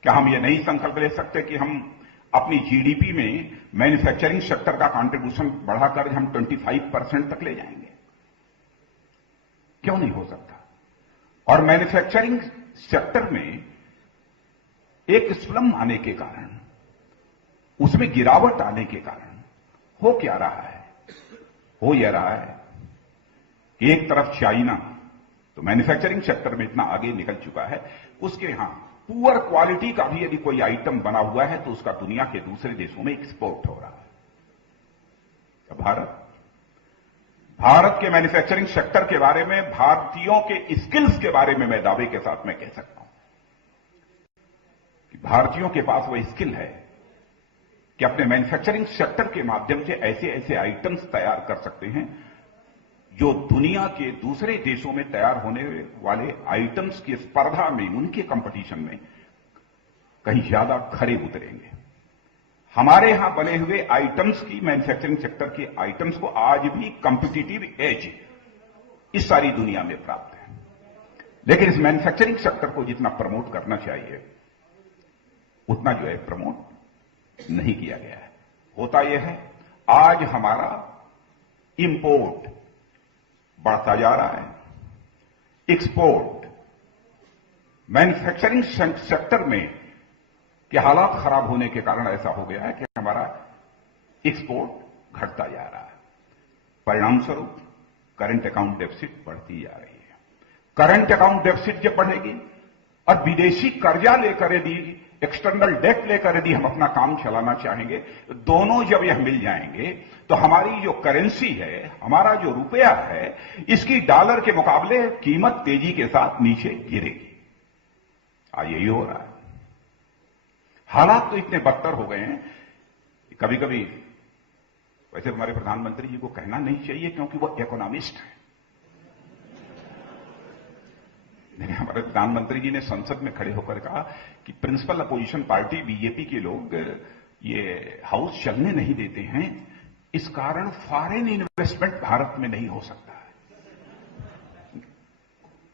क्या हम यह नहीं संकल्प ले सकते कि हम अपनी जीडीपी में मैन्युफैक्चरिंग सेक्टर का कंट्रीब्यूशन बढ़ाकर हम 25% तक ले जाएंगे? क्यों नहीं हो सकता? और मैन्युफैक्चरिंग सेक्टर में एक स्लम आने के कारण, उसमें गिरावट आने के कारण हो क्या रहा है? हो यह रहा है कि एक तरफ चाइना तो मैन्युफैक्चरिंग सेक्टर में इतना आगे निकल चुका है, उसके यहां पुअर क्वालिटी का भी यदि कोई आइटम बना हुआ है तो उसका दुनिया के दूसरे देशों में एक्सपोर्ट हो रहा है। तो भारत के मैन्युफैक्चरिंग सेक्टर के बारे में, भारतीयों के स्किल्स के बारे में मैं दावे के साथ मैं कह सकता हूं भारतीयों के पास वह स्किल है कि अपने मैन्युफैक्चरिंग सेक्टर के माध्यम से ऐसे ऐसे आइटम्स तैयार कर सकते हैं जो दुनिया के दूसरे देशों में तैयार होने वाले आइटम्स की स्पर्धा में, उनके कंपटीशन में कहीं ज्यादा खरे उतरेंगे। हमारे यहां बने हुए आइटम्स की, मैन्युफैक्चरिंग सेक्टर के आइटम्स को आज भी कॉम्पिटिटिव एज इस सारी दुनिया में प्राप्त है। लेकिन इस मैन्युफैक्चरिंग सेक्टर को जितना प्रमोट करना चाहिए उतना जो है प्रमोट नहीं किया गया है। होता यह है, आज हमारा इंपोर्ट बढ़ता जा रहा है, एक्सपोर्ट, मैन्युफैक्चरिंग सेक्टर में के हालात खराब होने के कारण ऐसा हो गया है कि हमारा एक्सपोर्ट घटता जा रहा है। परिणाम स्वरूप करंट अकाउंट डेफिसिट बढ़ती जा रही है। करंट अकाउंट डेफिसिट जब बढ़ेगी और विदेशी कर्जा लेकर यदि, एक्सटर्नल डेट लेकर यदि हम अपना काम चलाना चाहेंगे, दोनों जब यह मिल जाएंगे तो हमारी जो करेंसी है, हमारा जो रुपया है, इसकी डॉलर के मुकाबले कीमत तेजी के साथ नीचे गिरेगी। आज यही हो रहा है। हालात तो इतने बदतर हो गए हैं, कभी कभी वैसे हमारे प्रधानमंत्री जी को कहना नहीं चाहिए क्योंकि वो इकोनॉमिस्ट है, लेकिन हमारे प्रधानमंत्री जी ने संसद में खड़े होकर कहा कि प्रिंसिपल अपोजिशन पार्टी बीजेपी के लोग ये हाउस चलने नहीं देते हैं, इस कारण फॉरेन इन्वेस्टमेंट भारत में नहीं हो सकता है।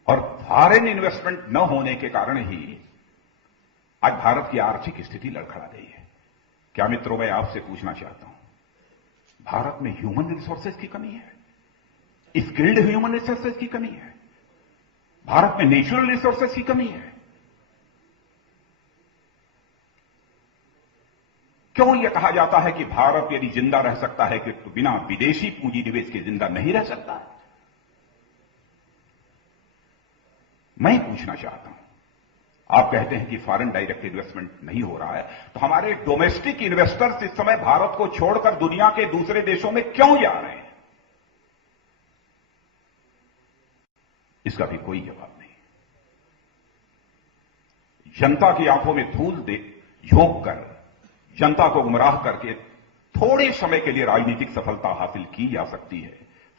और फॉरेन इन्वेस्टमेंट न होने के कारण ही आज भारत की आर्थिक स्थिति लड़खड़ा गई है। क्या मित्रों, मैं आपसे पूछना चाहता हूं, भारत में ह्यूमन रिसोर्सेज की कमी है, स्किल्ड ह्यूमन रिसोर्सेज की कमी है, भारत में नेचुरल रिसोर्सेज की कमी है। क्यों यह कहा जाता है कि भारत यदि जिंदा रह सकता है कि तो बिना विदेशी पूंजी निवेश के जिंदा नहीं रह सकता? मैं पूछना चाहता हूं, आप कहते हैं कि फॉरेन डायरेक्ट इन्वेस्टमेंट नहीं हो रहा है, तो हमारे डोमेस्टिक इन्वेस्टर्स इस समय भारत को छोड़कर दुनिया के दूसरे देशों में क्यों जा रहे हैं? इसका भी कोई जवाब नहीं। जनता की आंखों में धूल झोंक कर, जनता को गुमराह करके थोड़े समय के लिए राजनीतिक सफलता हासिल की जा सकती है,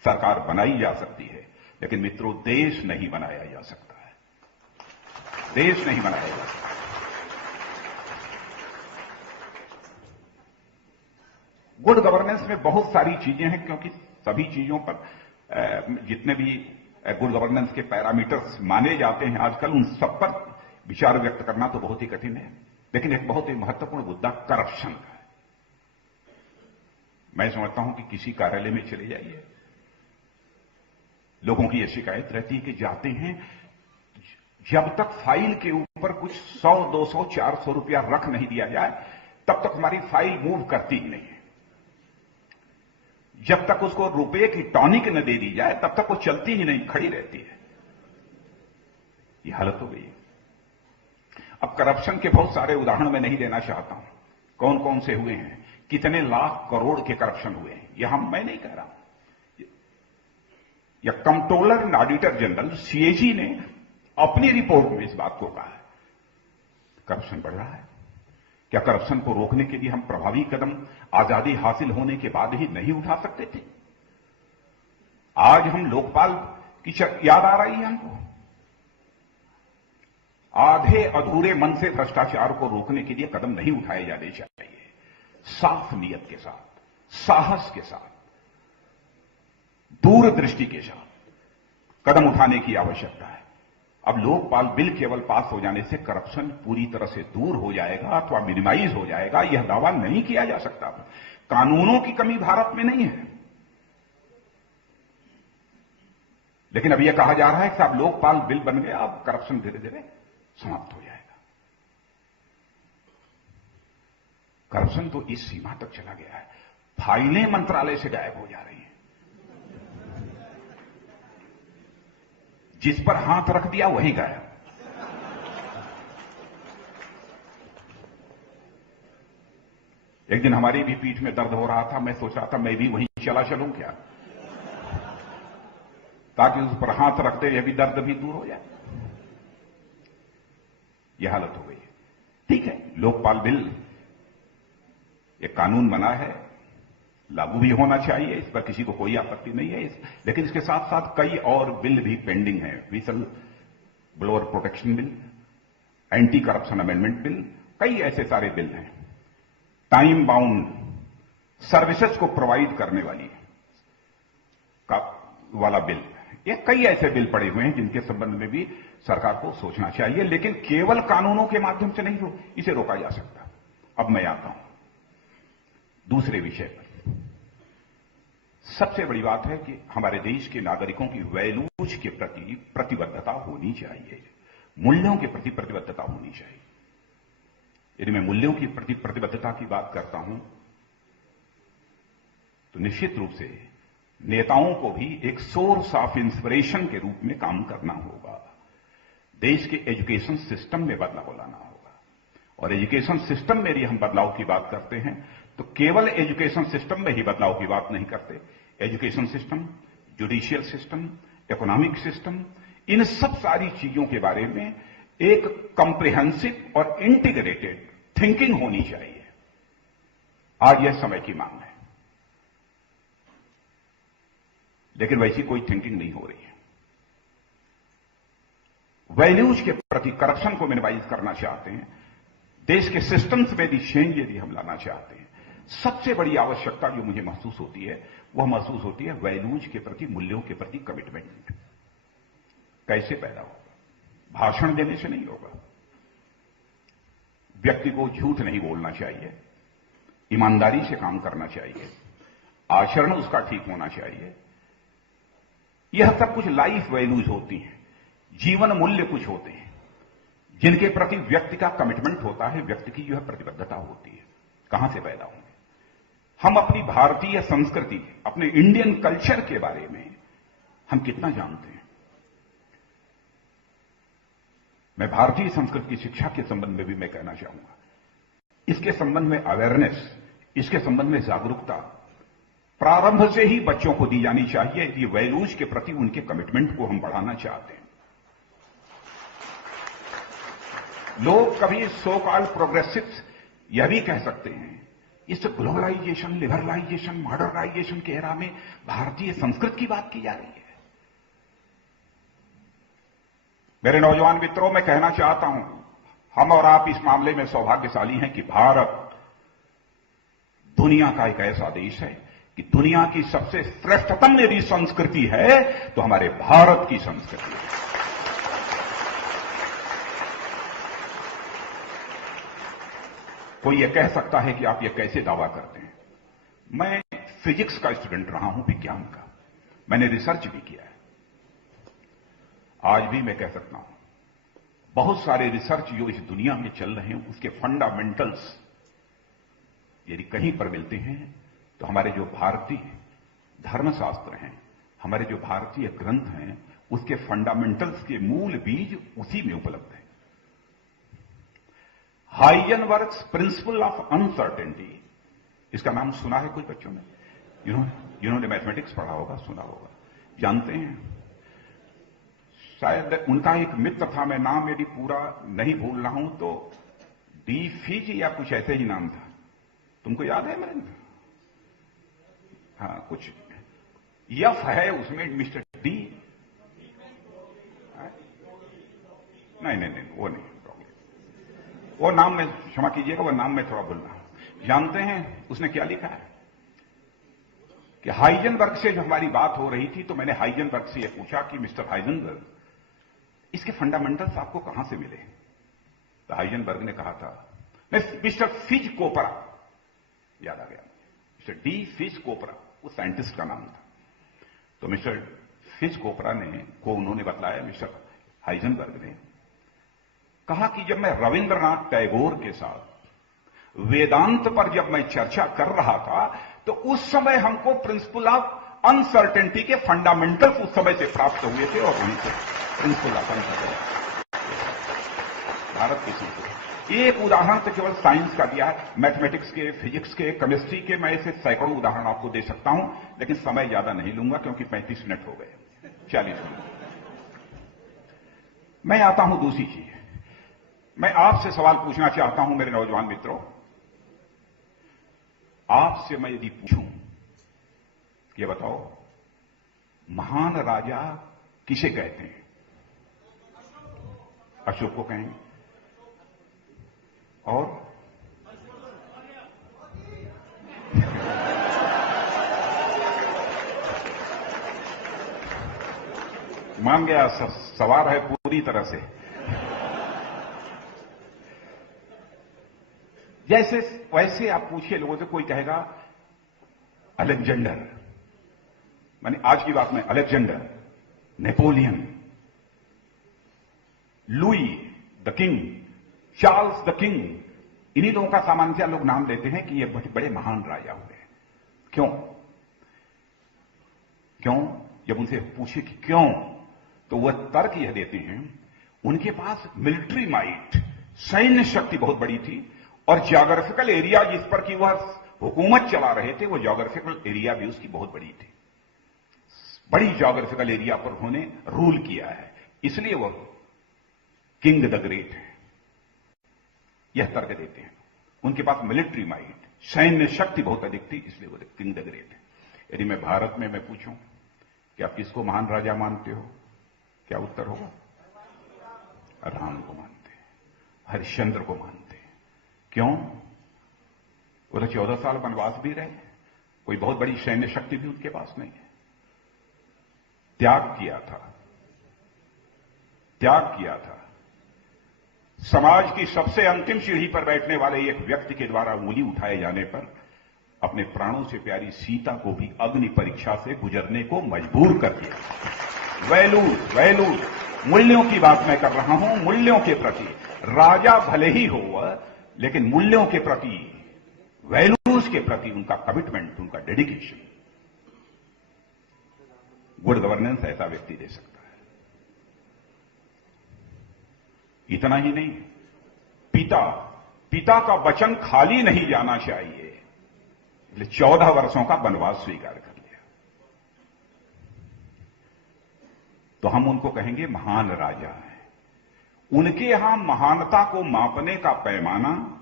सरकार बनाई जा सकती है, लेकिन मित्रों, देश नहीं बनाया जा सकता है। देश नहीं बनाया जा सकता। गुड गवर्नेंस में बहुत सारी चीजें हैं, क्योंकि सभी चीजों पर जितने भी गुड गवर्नेंस के पैरामीटर्स माने जाते हैं आजकल, उन सब पर विचार व्यक्त करना तो बहुत ही कठिन है। लेकिन एक बहुत ही महत्वपूर्ण मुद्दा करप्शन का है। मैं समझता हूं कि किसी कार्यालय में चले जाइए, लोगों की यह शिकायत रहती है कि जाते हैं, जब तक फाइल के ऊपर कुछ 100, 200, 400 रुपया रख नहीं दिया जाए, तब तक हमारी फाइल मूव करती ही नहीं है। जब तक उसको रुपए की टॉनिक न दे दी जाए, तब तक वो चलती ही नहीं, खड़ी रहती है। ये हालत हो गई है। अब करप्शन के बहुत सारे उदाहरण मैं नहीं देना चाहता हूं, कौन कौन से हुए हैं, कितने लाख करोड़ के करप्शन हुए हैं, यह मैं नहीं कह रहा हूं। या controller and auditor general CAG ने अपनी रिपोर्ट में इस बात को कहा है, करप्शन बढ़ रहा है। क्या करप्शन को रोकने के लिए हम प्रभावी कदम आजादी हासिल होने के बाद ही नहीं उठा सकते थे? आज हम लोकपाल की याद आ रही है हमको। आधे अधूरे मन से भ्रष्टाचार को रोकने के लिए कदम नहीं उठाए जाने चाहिए। साफ नीयत के साथ, साहस के साथ, दूरदृष्टि के साथ कदम उठाने की आवश्यकता है। अब लोकपाल बिल केवल पास हो जाने से करप्शन पूरी तरह से दूर हो जाएगा अथवा मिनिमाइज हो जाएगा, यह दावा नहीं किया जा सकता। कानूनों की कमी भारत में नहीं है, लेकिन अब यह कहा जा रहा है कि अब लोकपाल बिल बन गया, अब करप्शन धीरे धीरे समाप्त हो जाएगा। करप्शन तो इस सीमा तक चला गया है, फाइलें मंत्रालय से गायब हो जा रही हैं। जिस पर हाथ रख दिया वही गायब। एक दिन हमारी भी पीठ में दर्द हो रहा था, मैं सोच रहा था मैं भी वहीं चलूं क्या, ताकि उस पर हाथ रखते यह भी दर्द भी दूर हो जाए। यह हालत हो गई है। ठीक है, लोकपाल बिल एक कानून बना है, लागू भी होना चाहिए, इस पर किसी को कोई आपत्ति नहीं है। लेकिन इसके साथ साथ कई और बिल भी पेंडिंग है। Whistle blower protection bill, anti corruption amendment bill, कई ऐसे सारे बिल हैं। टाइम बाउंड सर्विसेज को प्रोवाइड करने वाला बिल, ये कई ऐसे बिल पड़े हुए हैं जिनके संबंध में भी सरकार को सोचना चाहिए। लेकिन केवल कानूनों के माध्यम से नहीं इसे रोका जा सकता। अब मैं आता हूं दूसरे विषय पर। सबसे बड़ी बात है कि हमारे देश के नागरिकों की वैल्यूज के प्रति प्रतिबद्धता होनी चाहिए, मूल्यों के प्रति प्रतिबद्धता होनी चाहिए। यदि मैं मूल्यों की प्रति प्रतिबद्धता की बात करता हूं तो निश्चित रूप से नेताओं को भी एक सोर्स ऑफ इंस्पिरेशन के रूप में काम करना होगा। देश के एजुकेशन सिस्टम में बदलाव लाना होगा। और एजुकेशन सिस्टम में यदि हम बदलाव की बात करते हैं तो केवल एजुकेशन सिस्टम में ही बदलाव की बात नहीं करते। Education system, judicial system, economic system, इन सब सारी चीजों के बारे में एक कॉम्प्रिहेंसिव और इंटीग्रेटेड थिंकिंग होनी चाहिए। आज यह समय की मांग है, लेकिन वैसी कोई थिंकिंग नहीं हो रही है। वैल्यूज के प्रति करप्शन को मिनिमाइज करना चाहते हैं, देश के सिस्टम्स में भी चेंज यदि हम लाना चाहते हैं, सबसे बड़ी आवश्यकता जो मुझे महसूस होती है वह महसूस होती है वैल्यूज के प्रति, मूल्यों के प्रति कमिटमेंट। कैसे पैदा होगा? भाषण देने से नहीं होगा। व्यक्ति को झूठ नहीं बोलना चाहिए, ईमानदारी से काम करना चाहिए, आचरण उसका ठीक होना चाहिए। यह सब कुछ लाइफ वैल्यूज होती हैं, जीवन मूल्य कुछ होते हैं जिनके प्रति व्यक्ति का कमिटमेंट होता है, व्यक्ति की जो है प्रतिबद्धता होती है। कहां से पैदा होंगे? हम अपनी भारतीय संस्कृति, अपने इंडियन कल्चर के बारे में हम कितना जानते हैं? मैं भारतीय संस्कृति की शिक्षा के संबंध में भी मैं कहना चाहूंगा, इसके संबंध में अवेयरनेस, इसके संबंध में जागरूकता प्रारंभ से ही बच्चों को दी जानी चाहिए। ये वैल्यूज के प्रति उनके कमिटमेंट को हम बढ़ाना चाहते हैं। लोग कभी सो कॉल्ड प्रोग्रेसिव्स यह भी कह सकते हैं, इस ग्लोबलाइजेशन, लिबरलाइजेशन, मॉडर्नाइजेशन के एरा में भारतीय संस्कृति की बात की जा रही है। मेरे नौजवान मित्रों, मैं कहना चाहता हूं, हम और आप इस मामले में सौभाग्यशाली हैं कि भारत दुनिया का एक ऐसा देश है कि दुनिया की सबसे श्रेष्ठतम यदि संस्कृति है तो हमारे भारत की संस्कृति है। कोई यह कह सकता है कि आप यह कैसे दावा करते हैं? मैं फिजिक्स का स्टूडेंट रहा हूं, विज्ञान का, मैंने रिसर्च भी किया है। आज भी मैं कह सकता हूं, बहुत सारे रिसर्च जो इस दुनिया में चल रहे हैं उसके फंडामेंटल्स यदि कहीं पर मिलते हैं तो हमारे जो भारतीय धर्मशास्त्र हैं, हमारे जो भारतीय ग्रंथ हैं, उसके फंडामेंटल्स के मूल बीज उसी में उपलब्ध है। हाइजेनबर्ग्स प्रिंसिपल ऑफ अनसर्टेनिटी, इसका नाम सुना है कुछ बच्चों ने? जिन्होंने मैथमेटिक्स पढ़ा होगा, सुना होगा, जानते हैं। शायद उनका एक मित्र था, मैं नाम यदि पूरा नहीं भूल रहा हूं तो डी फिज या कुछ ऐसे ही नाम था। तुमको याद है मेरे? हाँ, कुछ यफ है उसमें, मिस्टर डी, नहीं, वो नहीं, वो नाम में क्षमा कीजिएगा, वो नाम में थोड़ा भूल रहा हूं। जानते हैं उसने क्या लिखा है कि हाइजेनबर्ग से जो हमारी बात हो रही थी तो मैंने हाइजेनबर्ग से यह पूछा कि मिस्टर हाइजेनबर्ग, इसके फंडामेंटल्स आपको कहां से मिले? तो हाइजेनबर्ग ने कहा था, मिस्टर फिज कोपरा, याद आ गया, मिस्टर डी फिज कोपरा, वो साइंटिस्ट का नाम था। तो मिस्टर फिज कोपरा को उन्होंने बतलाया, मिस्टर हाइजेनबर्ग ने कहा कि जब मैं रविंद्रनाथ टैगोर के साथ वेदांत पर जब मैं चर्चा कर रहा था तो उस समय हमको प्रिंसिपल ऑफ अनसर्टेनिटी के फंडामेंटल्स उस समय से प्राप्त हुए थे और वहीं से प्रिंसिपल ऑफ अनसर्टेनिटी भारत की संस्कृति। एक उदाहरण तो केवल साइंस का दिया है, मैथमेटिक्स के, फिजिक्स के, केमिस्ट्री के, मैं ऐसे सैकड़ों उदाहरण आपको दे सकता हूं, लेकिन समय ज्यादा नहीं लूंगा क्योंकि 35 मिनट हो गए, 40 मिनट। मैं आता हूं दूसरी चीज, मैं आपसे सवाल पूछना चाहता हूं मेरे नौजवान मित्रों। आपसे मैं यदि पूछूं कि ये बताओ महान राजा किसे कहते हैं? अशोक को कहेंगे। और मान गया, सवार है पूरी तरह से। जैसे वैसे आप पूछिए लोगों से, कोई कहेगा अलेक्जेंडर, माने आज की बात में Alexander, Napoleon, Louis the king, Charles the king, इन्हीं लोगों का सामान्यतः लोग नाम लेते हैं कि ये बड़े महान राजा हुए। क्यों? जब उनसे पूछे कि क्यों, तो वह तर्क यह देते हैं उनके पास मिलिट्री माइट, सैन्य शक्ति बहुत बड़ी थी, और ज्योग्राफिकल एरिया जिस पर कि वह हुकूमत चला रहे थे, वो ज्योग्राफिकल एरिया भी उसकी बहुत बड़ी थी। बड़ी ज्योग्राफिकल एरिया पर उन्होंने रूल किया है, इसलिए वह किंग द ग्रेट है। यह तर्क देते हैं। उनके पास मिलिट्री माइट, सैन्य शक्ति बहुत अधिक थी, इसलिए वो किंग द ग्रेट है। यदि मैं भारत में मैं पूछूं कि आप किसको महान राजा मानते हो, क्या उत्तर होगा? राम को मानते हैं, हरिश्चंद्र को मानते हैं। क्यों? वो तो 14 साल वनवास भी रहे, कोई बहुत बड़ी सैन्य शक्ति भी उनके पास नहीं है। त्याग किया था। समाज की सबसे अंतिम सीढ़ी पर बैठने वाले एक व्यक्ति के द्वारा उंगली उठाए जाने पर अपने प्राणों से प्यारी सीता को भी अग्नि परीक्षा से गुजरने को मजबूर कर दिया। वैल्यूज, मूल्यों की बात मैं कर रहा हूं। मूल्यों के प्रति राजा भले ही हो, लेकिन मूल्यों के प्रति, वैल्यूज के प्रति उनका कमिटमेंट, उनका डेडिकेशन, गुड गवर्नेंस ऐसा व्यक्ति दे सकता है। इतना ही नहीं, पिता का वचन खाली नहीं जाना चाहिए, इसलिए 14 वर्षों का वनवास स्वीकार कर लिया। तो हम उनको कहेंगे महान राजा है। उनके यहां महानता को मापने का पैमाना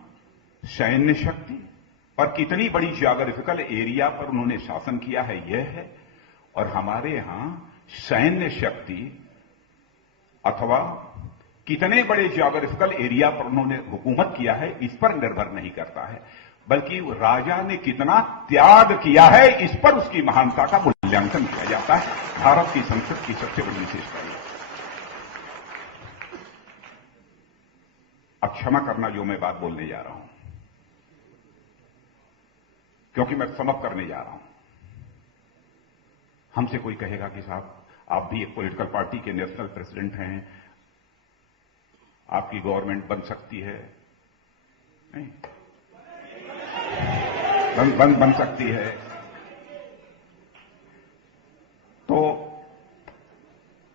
सैन्य शक्ति और कितनी बड़ी ज्योग्राफिकल एरिया पर उन्होंने शासन किया है, यह है। और हमारे यहां सैन्य शक्ति अथवा कितने बड़े ज्योग्राफिकल एरिया पर उन्होंने हुकूमत किया है, इस पर निर्भर नहीं करता है, बल्कि राजा ने कितना त्याग किया है, इस पर उसकी महानता का मूल्यांकन किया जाता है। भारत की संसद की सबसे बड़ी विशेषता है। अब क्षमा करना जो मैं बात बोलने जा रहा हूं, क्योंकि मैं समअप करने जा रहा हूं। हमसे कोई कहेगा कि साहब आप भी एक पॉलिटिकल पार्टी के नेशनल प्रेसिडेंट हैं, आपकी गवर्नमेंट बन सकती है। नहीं, बन सकती है। तो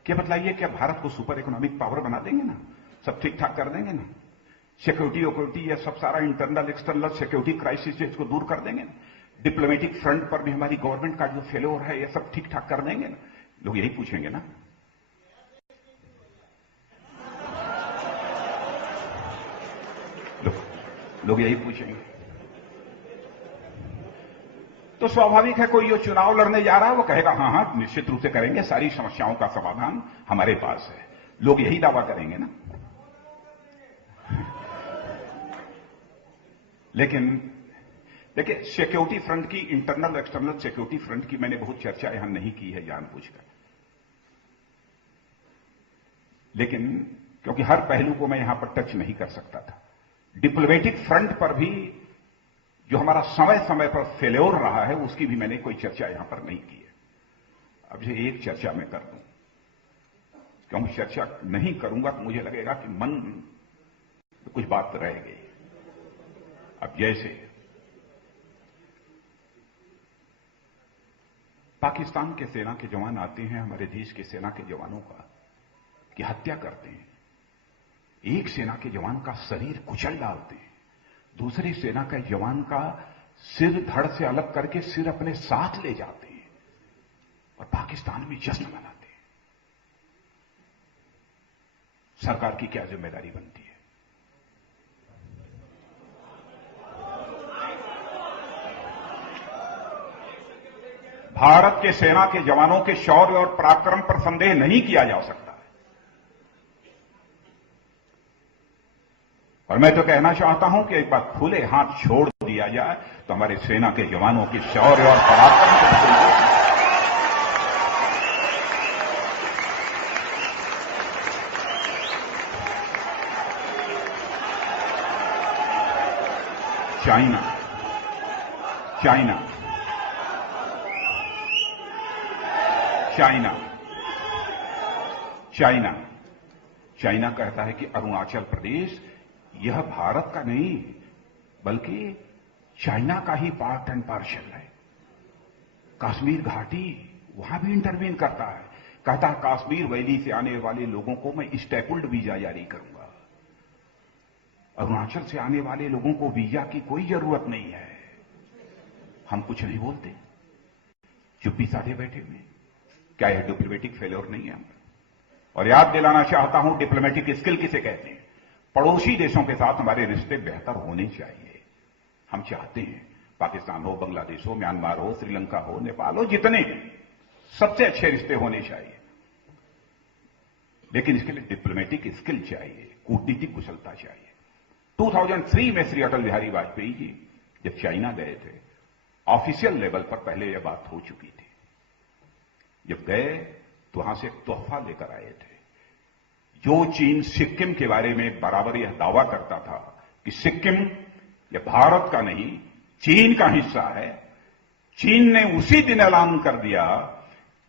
क्या बतलाइए, क्या भारत को सुपर इकोनॉमिक पावर बना देंगे ना? सब ठीक ठाक कर देंगे ना? सिक्योरिटी ये सब सारा इंटरनल एक्सटर्नल सिक्योरिटी क्राइसिस इसको दूर कर देंगे ना? डिप्लोमेटिक फ्रंट पर भी हमारी गवर्नमेंट का जो फेल्योर है, ये सब ठीक ठाक कर देंगे ना? लोग यही पूछेंगे ना। लोग यही पूछेंगे। तो स्वाभाविक है, कोई जो चुनाव लड़ने जा रहा है वो कहेगा हां निश्चित रूप से करेंगे, सारी समस्याओं का समाधान हमारे पास है। लोग यही दावा करेंगे ना। लेकिन देखिए, सिक्योरिटी फ्रंट की, इंटरनल एक्सटर्नल सिक्योरिटी फ्रंट की मैंने बहुत चर्चा यहां नहीं की है जानबूझकर, लेकिन क्योंकि हर पहलू को मैं यहां पर टच नहीं कर सकता था। डिप्लोमेटिक फ्रंट पर भी जो हमारा समय समय पर फेल्योर रहा है, उसकी भी मैंने कोई चर्चा यहां पर नहीं की है। अब ये एक चर्चा मैं कर दूं, क्योंकि चर्चा नहीं करूंगा तो मुझे लगेगा कि मन तो कुछ बात रह गई। अब जैसे पाकिस्तान के सेना के जवान आते हैं, हमारे देश के सेना के जवानों की हत्या करते हैं, एक सेना के जवान का शरीर कुचल डालते हैं, दूसरी सेना के जवान का सिर धड़ से अलग करके सिर अपने साथ ले जाते हैं और पाकिस्तान में जश्न मनाते हैं। सरकार की क्या जिम्मेदारी बनती है? भारत के सेना के जवानों के शौर्य और पराक्रम पर संदेह नहीं किया जा सकता। और मैं तो कहना चाहता हूं कि एक बार खुले हाथ छोड़ दिया जाए तो हमारे सेना के जवानों के शौर्य और पराक्रम को China China China China China कहता है कि अरुणाचल प्रदेश यह भारत का नहीं बल्कि चाइना का ही पार्ट एंड पार्शल है। कश्मीर घाटी वहां भी इंटरवीन करता है, कहता है कश्मीर वैली से आने वाले लोगों को मैं स्टेपुल्ड वीजा जारी करूंगा। अरुणाचल से आने वाले लोगों को वीजा की कोई जरूरत नहीं है। हम कुछ नहीं बोलते, चुप्पी साधे बैठे हुए। क्या यह डिप्लोमेटिक फेल्योर नहीं है? और याद दिलाना चाहता हूं डिप्लोमेटिक स्किल किसे कहते हैं। पड़ोसी देशों के साथ हमारे रिश्ते बेहतर होने चाहिए। हम चाहते हैं पाकिस्तान हो, बांग्लादेश हो, म्यांमार हो, श्रीलंका हो, नेपाल हो, जितने सबसे अच्छे रिश्ते होने चाहिए। लेकिन इसके लिए डिप्लोमेटिक स्किल चाहिए, कूटनीतिक कुशलता चाहिए। 2003 में श्री अटल बिहारी वाजपेयी जी जब चाइना गए थे, ऑफिशियल लेवल पर पहले यह बात हो चुकी थी। जब गए तो वहां से एक तोहफा लेकर आए थे। जो चीन सिक्किम के बारे में बराबर यह दावा करता था कि सिक्किम यह भारत का नहीं चीन का हिस्सा है, चीन ने उसी दिन ऐलान कर दिया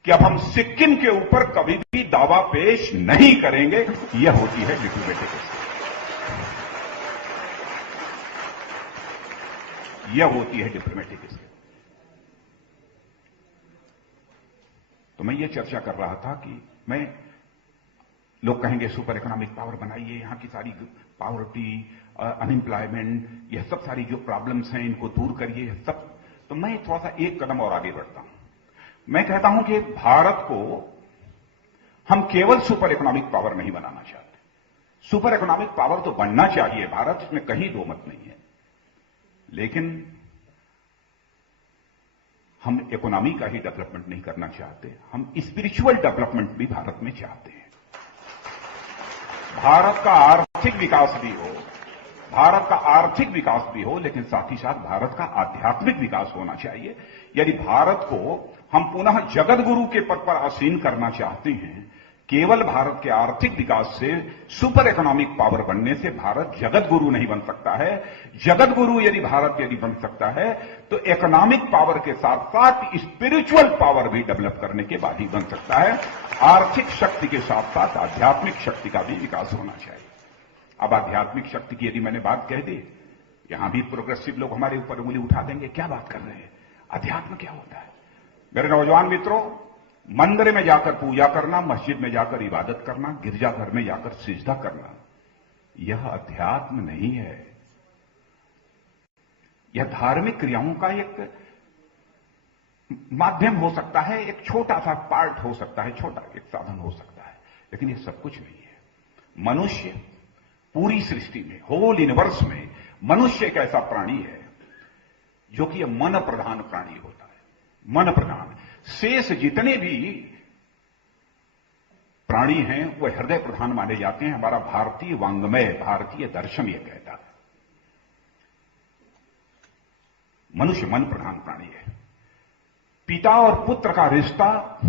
कि अब हम सिक्किम के ऊपर कभी भी दावा पेश नहीं करेंगे। यह होती है डिप्लोमेटिक स्किल, यह होती है डिप्लोमेटिक स्किल। तो मैं ये चर्चा कर रहा था कि लोग कहेंगे सुपर इकोनॉमिक पावर बनाइए, यहां की सारी पॉवर्टी, अनएम्प्लॉयमेंट, यह सब सारी जो प्रॉब्लम्स हैं इनको दूर करिए सब। तो मैं थोड़ा सा एक कदम और आगे बढ़ता हूं। मैं कहता हूं कि भारत को हम केवल सुपर इकोनॉमिक पावर नहीं बनाना चाहते। सुपर इकोनॉमिक पावर तो बनना चाहिए भारत, इसमें कहीं दो मत नहीं है। लेकिन हम इकोनॉमी का ही डेवलपमेंट नहीं करना चाहते, हम स्पिरिचुअल डेवलपमेंट भी भारत में चाहते हैं। भारत का आर्थिक विकास भी हो, भारत का आर्थिक विकास भी हो, लेकिन साथ ही साथ भारत का आध्यात्मिक विकास होना चाहिए। यदि भारत को हम पुनः जगत गुरु के पद पर आसीन करना चाहते हैं, केवल भारत के आर्थिक विकास से, सुपर इकोनॉमिक पावर बनने से भारत जगत गुरु नहीं बन सकता है। जगत गुरु भारत यदि बन सकता है तो इकोनॉमिक पावर के साथ साथ स्पिरिचुअल पावर भी डेवलप करने के बाद ही बन सकता है। आर्थिक शक्ति के साथ साथ आध्यात्मिक शक्ति का भी विकास होना चाहिए। अब आध्यात्मिक शक्ति की यदि मैंने बात कह दी, यहां भी प्रोग्रेसिव लोग हमारे ऊपर उंगली उठा देंगे, क्या बात कर रहे हैं, अध्यात्म क्या होता है? मेरे नौजवान मित्रों, मंदिर में जाकर पूजा करना, मस्जिद में जाकर इबादत करना, गिरजाघर में जाकर सिजदा करना, यह अध्यात्म नहीं है। यह धार्मिक क्रियाओं का एक माध्यम हो सकता है, एक छोटा सा पार्ट हो सकता है, छोटा एक साधन हो सकता है, लेकिन यह सब कुछ नहीं है। मनुष्य पूरी सृष्टि में, होल यूनिवर्स में मनुष्य एक ऐसा प्राणी है जो कि यह मन प्रधान प्राणी होता है। मन प्रधान, शेष जितने भी प्राणी हैं वह हृदय प्रधान माने जाते हैं। हमारा भारतीय वांग्मय, भारतीय दर्शन यह कहता है मनुष्य मन प्रधान प्राणी है। पिता और पुत्र का रिश्ता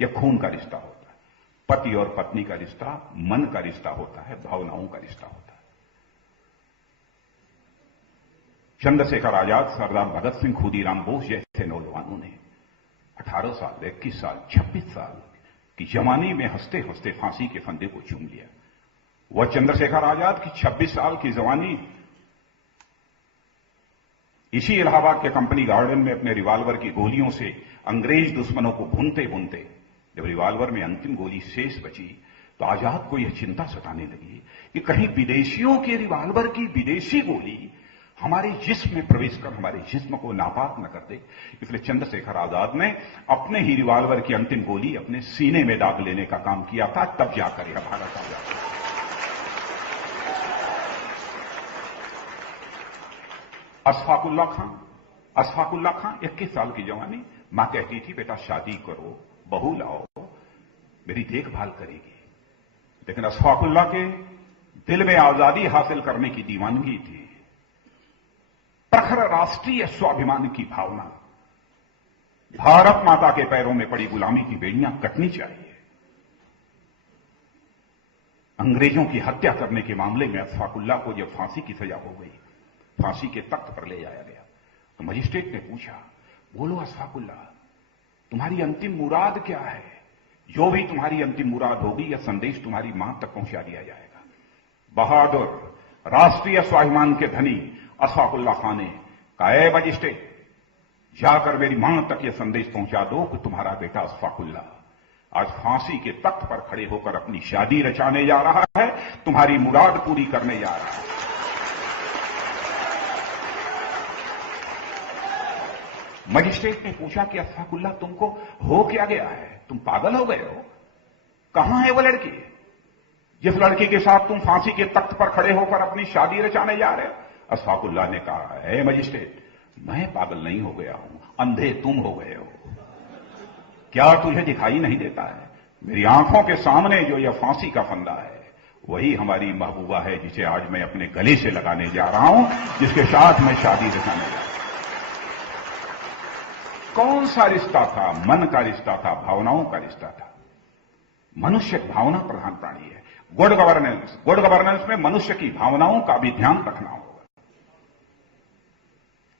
यह खून का रिश्ता होता है, पति और पत्नी का रिश्ता मन का रिश्ता होता है, भावनाओं का रिश्ता होता है। चंद्रशेखर आजाद, सरदार भगत सिंह, खुदीराम बोस जैसे नौजवानों ने 18 साल, 21 साल, 26 साल की जवानी में हंसते हंसते फांसी के फंदे को चूम लिया। वह चंद्रशेखर आजाद की 26 साल की जवानी इसी इलाहाबाद के कंपनी गार्डन में अपने रिवाल्वर की गोलियों से अंग्रेज दुश्मनों को भूनते भूनते जब रिवाल्वर में अंतिम गोली शेष बची तो आजाद को यह चिंता सताने लगी कि कहीं विदेशियों के रिवाल्वर की विदेशी गोली हमारे जिस्म में प्रवेश कर हमारे जिस्म को नापाक न कर दे। इसलिए चंद्रशेखर आजाद ने अपने ही रिवाल्वर की अंतिम गोली अपने सीने में दाग लेने का काम किया था, तब जाकर यह भारत आजाद। अशफाकुल्ला खां 21 साल की जवानी, मां कहती थी बेटा शादी करो, बहू लाओ, मेरी देखभाल करेगी। लेकिन अशफाकुल्लाह के दिल में आजादी हासिल करने की दीवानगी थी, प्रखर राष्ट्रीय स्वाभिमान की भावना। भारत माता के पैरों में पड़ी गुलामी की बेड़ियां कटनी चाहिए। अंग्रेजों की हत्या करने के मामले में अशफाकुल्लाह को जब फांसी की सजा हो गई, फांसी के तख्त पर ले जाया गया, तो मजिस्ट्रेट ने पूछा, बोलो अशफाकुल्लाह, तुम्हारी अंतिम मुराद क्या है? जो भी तुम्हारी अंतिम मुराद होगी, यह संदेश तुम्हारी मां तक पहुंचा दिया जाएगा। बहादुर राष्ट्रीय स्वाभिमान के धनी अशफाकुल्लाह खान ने कहा, ए मजिस्ट्रेट, जाकर मेरी मां तक यह संदेश पहुंचा दो कि तुम्हारा बेटा अशफाकुल्लाह आज फांसी के तख्त पर खड़े होकर अपनी शादी रचाने जा रहा है, तुम्हारी मुराद पूरी करने जा रहा है। मजिस्ट्रेट ने पूछा कि अशफाकुल्लाह तुमको हो क्या गया है? तुम पागल हो गए हो? कहां है वो लड़की जिस लड़की के साथ तुम फांसी के तख्त पर खड़े होकर अपनी शादी रचाने जा रहे हो? अशफाकुल्लाह ने कहा, है मजिस्ट्रेट, मैं पागल नहीं हो गया हूं, अंधे तुम हो गए हो। क्या तुझे दिखाई नहीं देता है? मेरी आंखों के सामने जो यह फांसी का फंदा है, वही हमारी महबूबा है, जिसे आज मैं अपने गले से लगाने जा रहा हूं, जिसके साथ मैं शादी रचाने जा रहा हूं। कौन सा रिश्ता था? मन का रिश्ता था, भावनाओं का रिश्ता था। मनुष्य भावना प्रधान प्राणी है। गुड गवर्नेंस में मनुष्य की भावनाओं का भी ध्यान रखना होगा।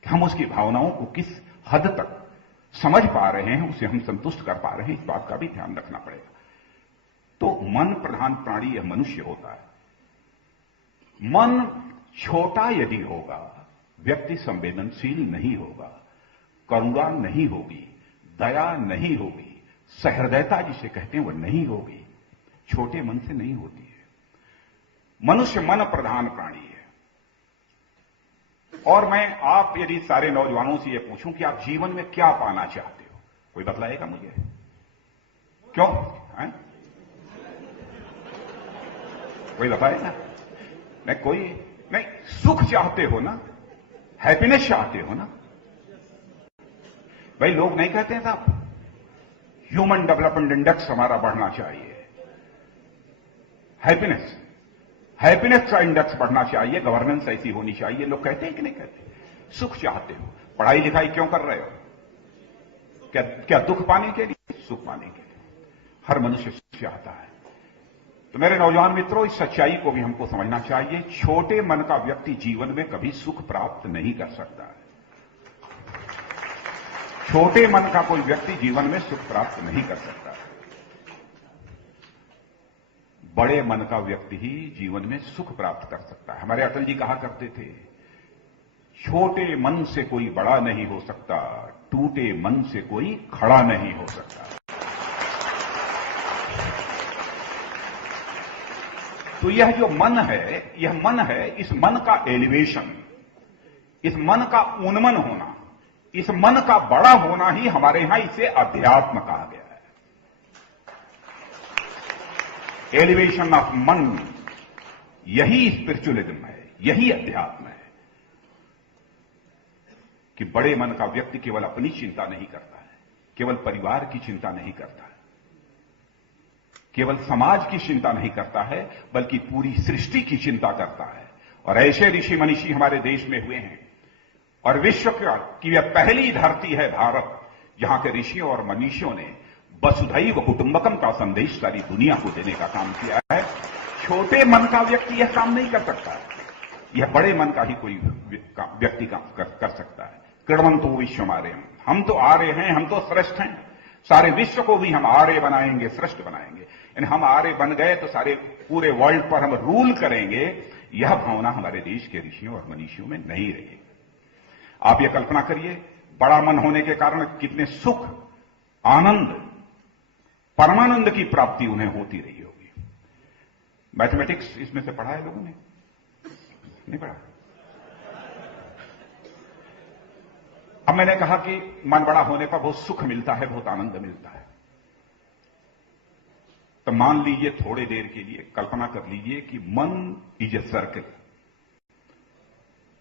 हम उसकी भावनाओं को किस हद तक समझ पा रहे हैं, उसे हम संतुष्ट कर पा रहे हैं, इस बात का भी ध्यान रखना पड़ेगा। तो मन प्रधान प्राणी यह मनुष्य होता है। मन छोटा यदि होगा, व्यक्ति संवेदनशील नहीं होगा, करुणा नहीं होगी, दया नहीं होगी, सहृदयता जिसे कहते हैं वह नहीं होगी, छोटे मन से नहीं होती है। मनुष्य मन प्रधान प्राणी है। और मैं आप यदि सारे नौजवानों से यह पूछूं कि आप जीवन में क्या पाना चाहते हो, कोई बतलाएगा मुझे? क्यों है? कोई बताएगा? नहीं, सुख चाहते हो ना, हैप्पीनेस चाहते हो ना? भाई लोग नहीं कहते हैं साहब, ह्यूमन डेवलपमेंट इंडेक्स हमारा बढ़ना चाहिए, हैप्पीनेस का इंडेक्स बढ़ना चाहिए, गवर्नेंस ऐसी होनी चाहिए। लोग कहते हैं कि नहीं कहते? सुख चाहते हो, पढ़ाई लिखाई क्यों कर रहे हो? क्या दुख पाने के लिए? सुख पाने के लिए। हर मनुष्य सुख चाहता है। तो मेरे नौजवान मित्रों, इस सच्चाई को भी हमको समझना चाहिए। छोटे मन का व्यक्ति जीवन में कभी सुख प्राप्त नहीं कर सकता है। छोटे मन का कोई व्यक्ति जीवन में सुख प्राप्त नहीं कर सकता। बड़े मन का व्यक्ति ही जीवन में सुख प्राप्त कर सकता है। हमारे अटल जी कहा करते थे, छोटे मन से कोई बड़ा नहीं हो सकता, टूटे मन से कोई खड़ा नहीं हो सकता। तो यह जो मन है, यह मन है, इस मन का एलिवेशन, इस मन का उन्मन होना, इस मन का बड़ा होना ही हमारे यहां इसे अध्यात्म कहा गया है। एलिवेशन ऑफ मन, यही स्पिरिचुअलिज्म है, यही अध्यात्म है। कि बड़े मन का व्यक्ति केवल अपनी चिंता नहीं करता है, केवल परिवार की चिंता नहीं करता है, केवल समाज की चिंता नहीं करता है, बल्कि पूरी सृष्टि की चिंता करता है। और ऐसे ऋषि मनीषी हमारे देश में हुए हैं। और विश्व की यह पहली धरती है भारत, जहां के ऋषियों और मनीषियों ने वसुधैव कुटुंबकम का संदेश सारी दुनिया को देने का काम किया है। छोटे मन का व्यक्ति यह काम नहीं कर सकता, यह बड़े मन का ही कोई व्यक्ति कर सकता है। कृण्वन्तो विश्वमार्यम्, हम तो आर्य हैं, हम तो श्रेष्ठ हैं, सारे विश्व को भी हम आर्य बनाएंगे, श्रेष्ठ बनाएंगे। यानी हम आर्य बन गए तो सारे पूरे वर्ल्ड पर हम रूल करेंगे, यह भावना हमारे देश के ऋषियों और मनीषियों में नहीं रही। आप यह कल्पना करिए, बड़ा मन होने के कारण कितने सुख, आनंद, परमानंद की प्राप्ति उन्हें होती रही होगी। मैथमेटिक्स इसमें से पढ़ा है लोगों ने? नहीं पढ़ा? अब मैंने कहा कि मन बड़ा होने पर बहुत सुख मिलता है, बहुत आनंद मिलता है। तो मान लीजिए, थोड़ी देर के लिए कल्पना कर लीजिए कि मन इज ए सर्किल,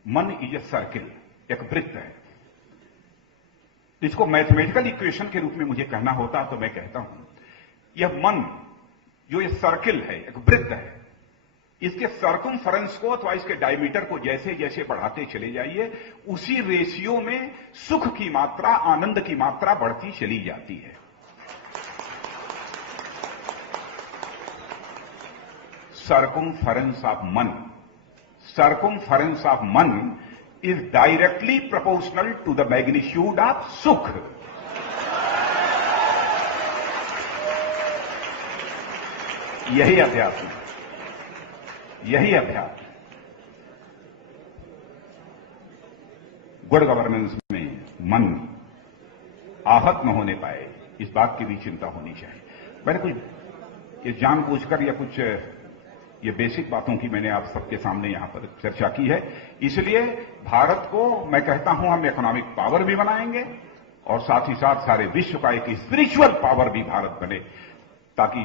मन इज ए सर्किल, एक वृत्त है। इसको मैथमेटिकल इक्वेशन के रूप में मुझे कहना होता तो मैं कहता हूं, यह मन जो ये सर्किल है, एक वृत्त है, इसके सर्कमफरेंस को अथवा इसके डायमीटर को जैसे जैसे बढ़ाते चले जाइए, उसी रेशियो में सुख की मात्रा, आनंद की मात्रा बढ़ती चली जाती है। circumference of man is directly proportional to the magnitude of sukh. यही अध्यात्म है, यही अध्यात्म। गुड गवर्नेंस में मन आहत न होने पाए, इस बात की भी चिंता होनी चाहिए। मैंने कुछ ये जानबूझकर या कुछ ये बेसिक बातों की मैंने आप सबके सामने यहां पर चर्चा की है। इसलिए भारत को मैं कहता हूं हम इकोनॉमिक पावर भी बनाएंगे और साथ ही साथ सारे विश्व का एक स्पिरिचुअल पावर भी भारत बने, ताकि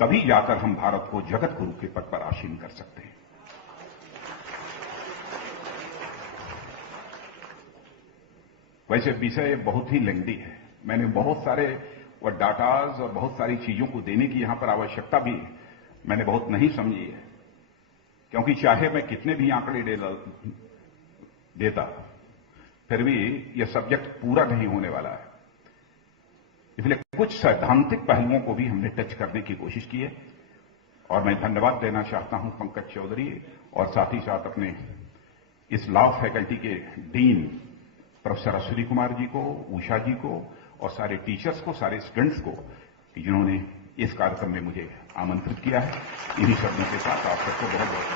तभी जाकर हम भारत को जगत गुरु के पद पर आसीन कर सकते हैं। वैसे विषय बहुत ही लेंदी है, मैंने बहुत सारे वो डाटाज और बहुत सारी चीजों को देने की यहां पर आवश्यकता भी मैंने बहुत नहीं समझी है, क्योंकि चाहे मैं कितने भी आंकड़े देता फिर भी यह सब्जेक्ट पूरा नहीं होने वाला है। इसलिए कुछ सैद्धांतिक पहलुओं को भी हमने टच करने की कोशिश की है और मैं धन्यवाद देना चाहता हूं पंकज चौधरी और साथ ही साथ अपने इस लॉ फैकल्टी के डीन प्रोफेसर अश्विनी कुमार जी को, उषा जी को और सारे टीचर्स को, सारे स्टूडेंट्स को, जिन्होंने इस कार्यक्रम में मुझे आमंत्रित किया है। इन्हीं शब्दों के साथ आप सबको बहुत बहुत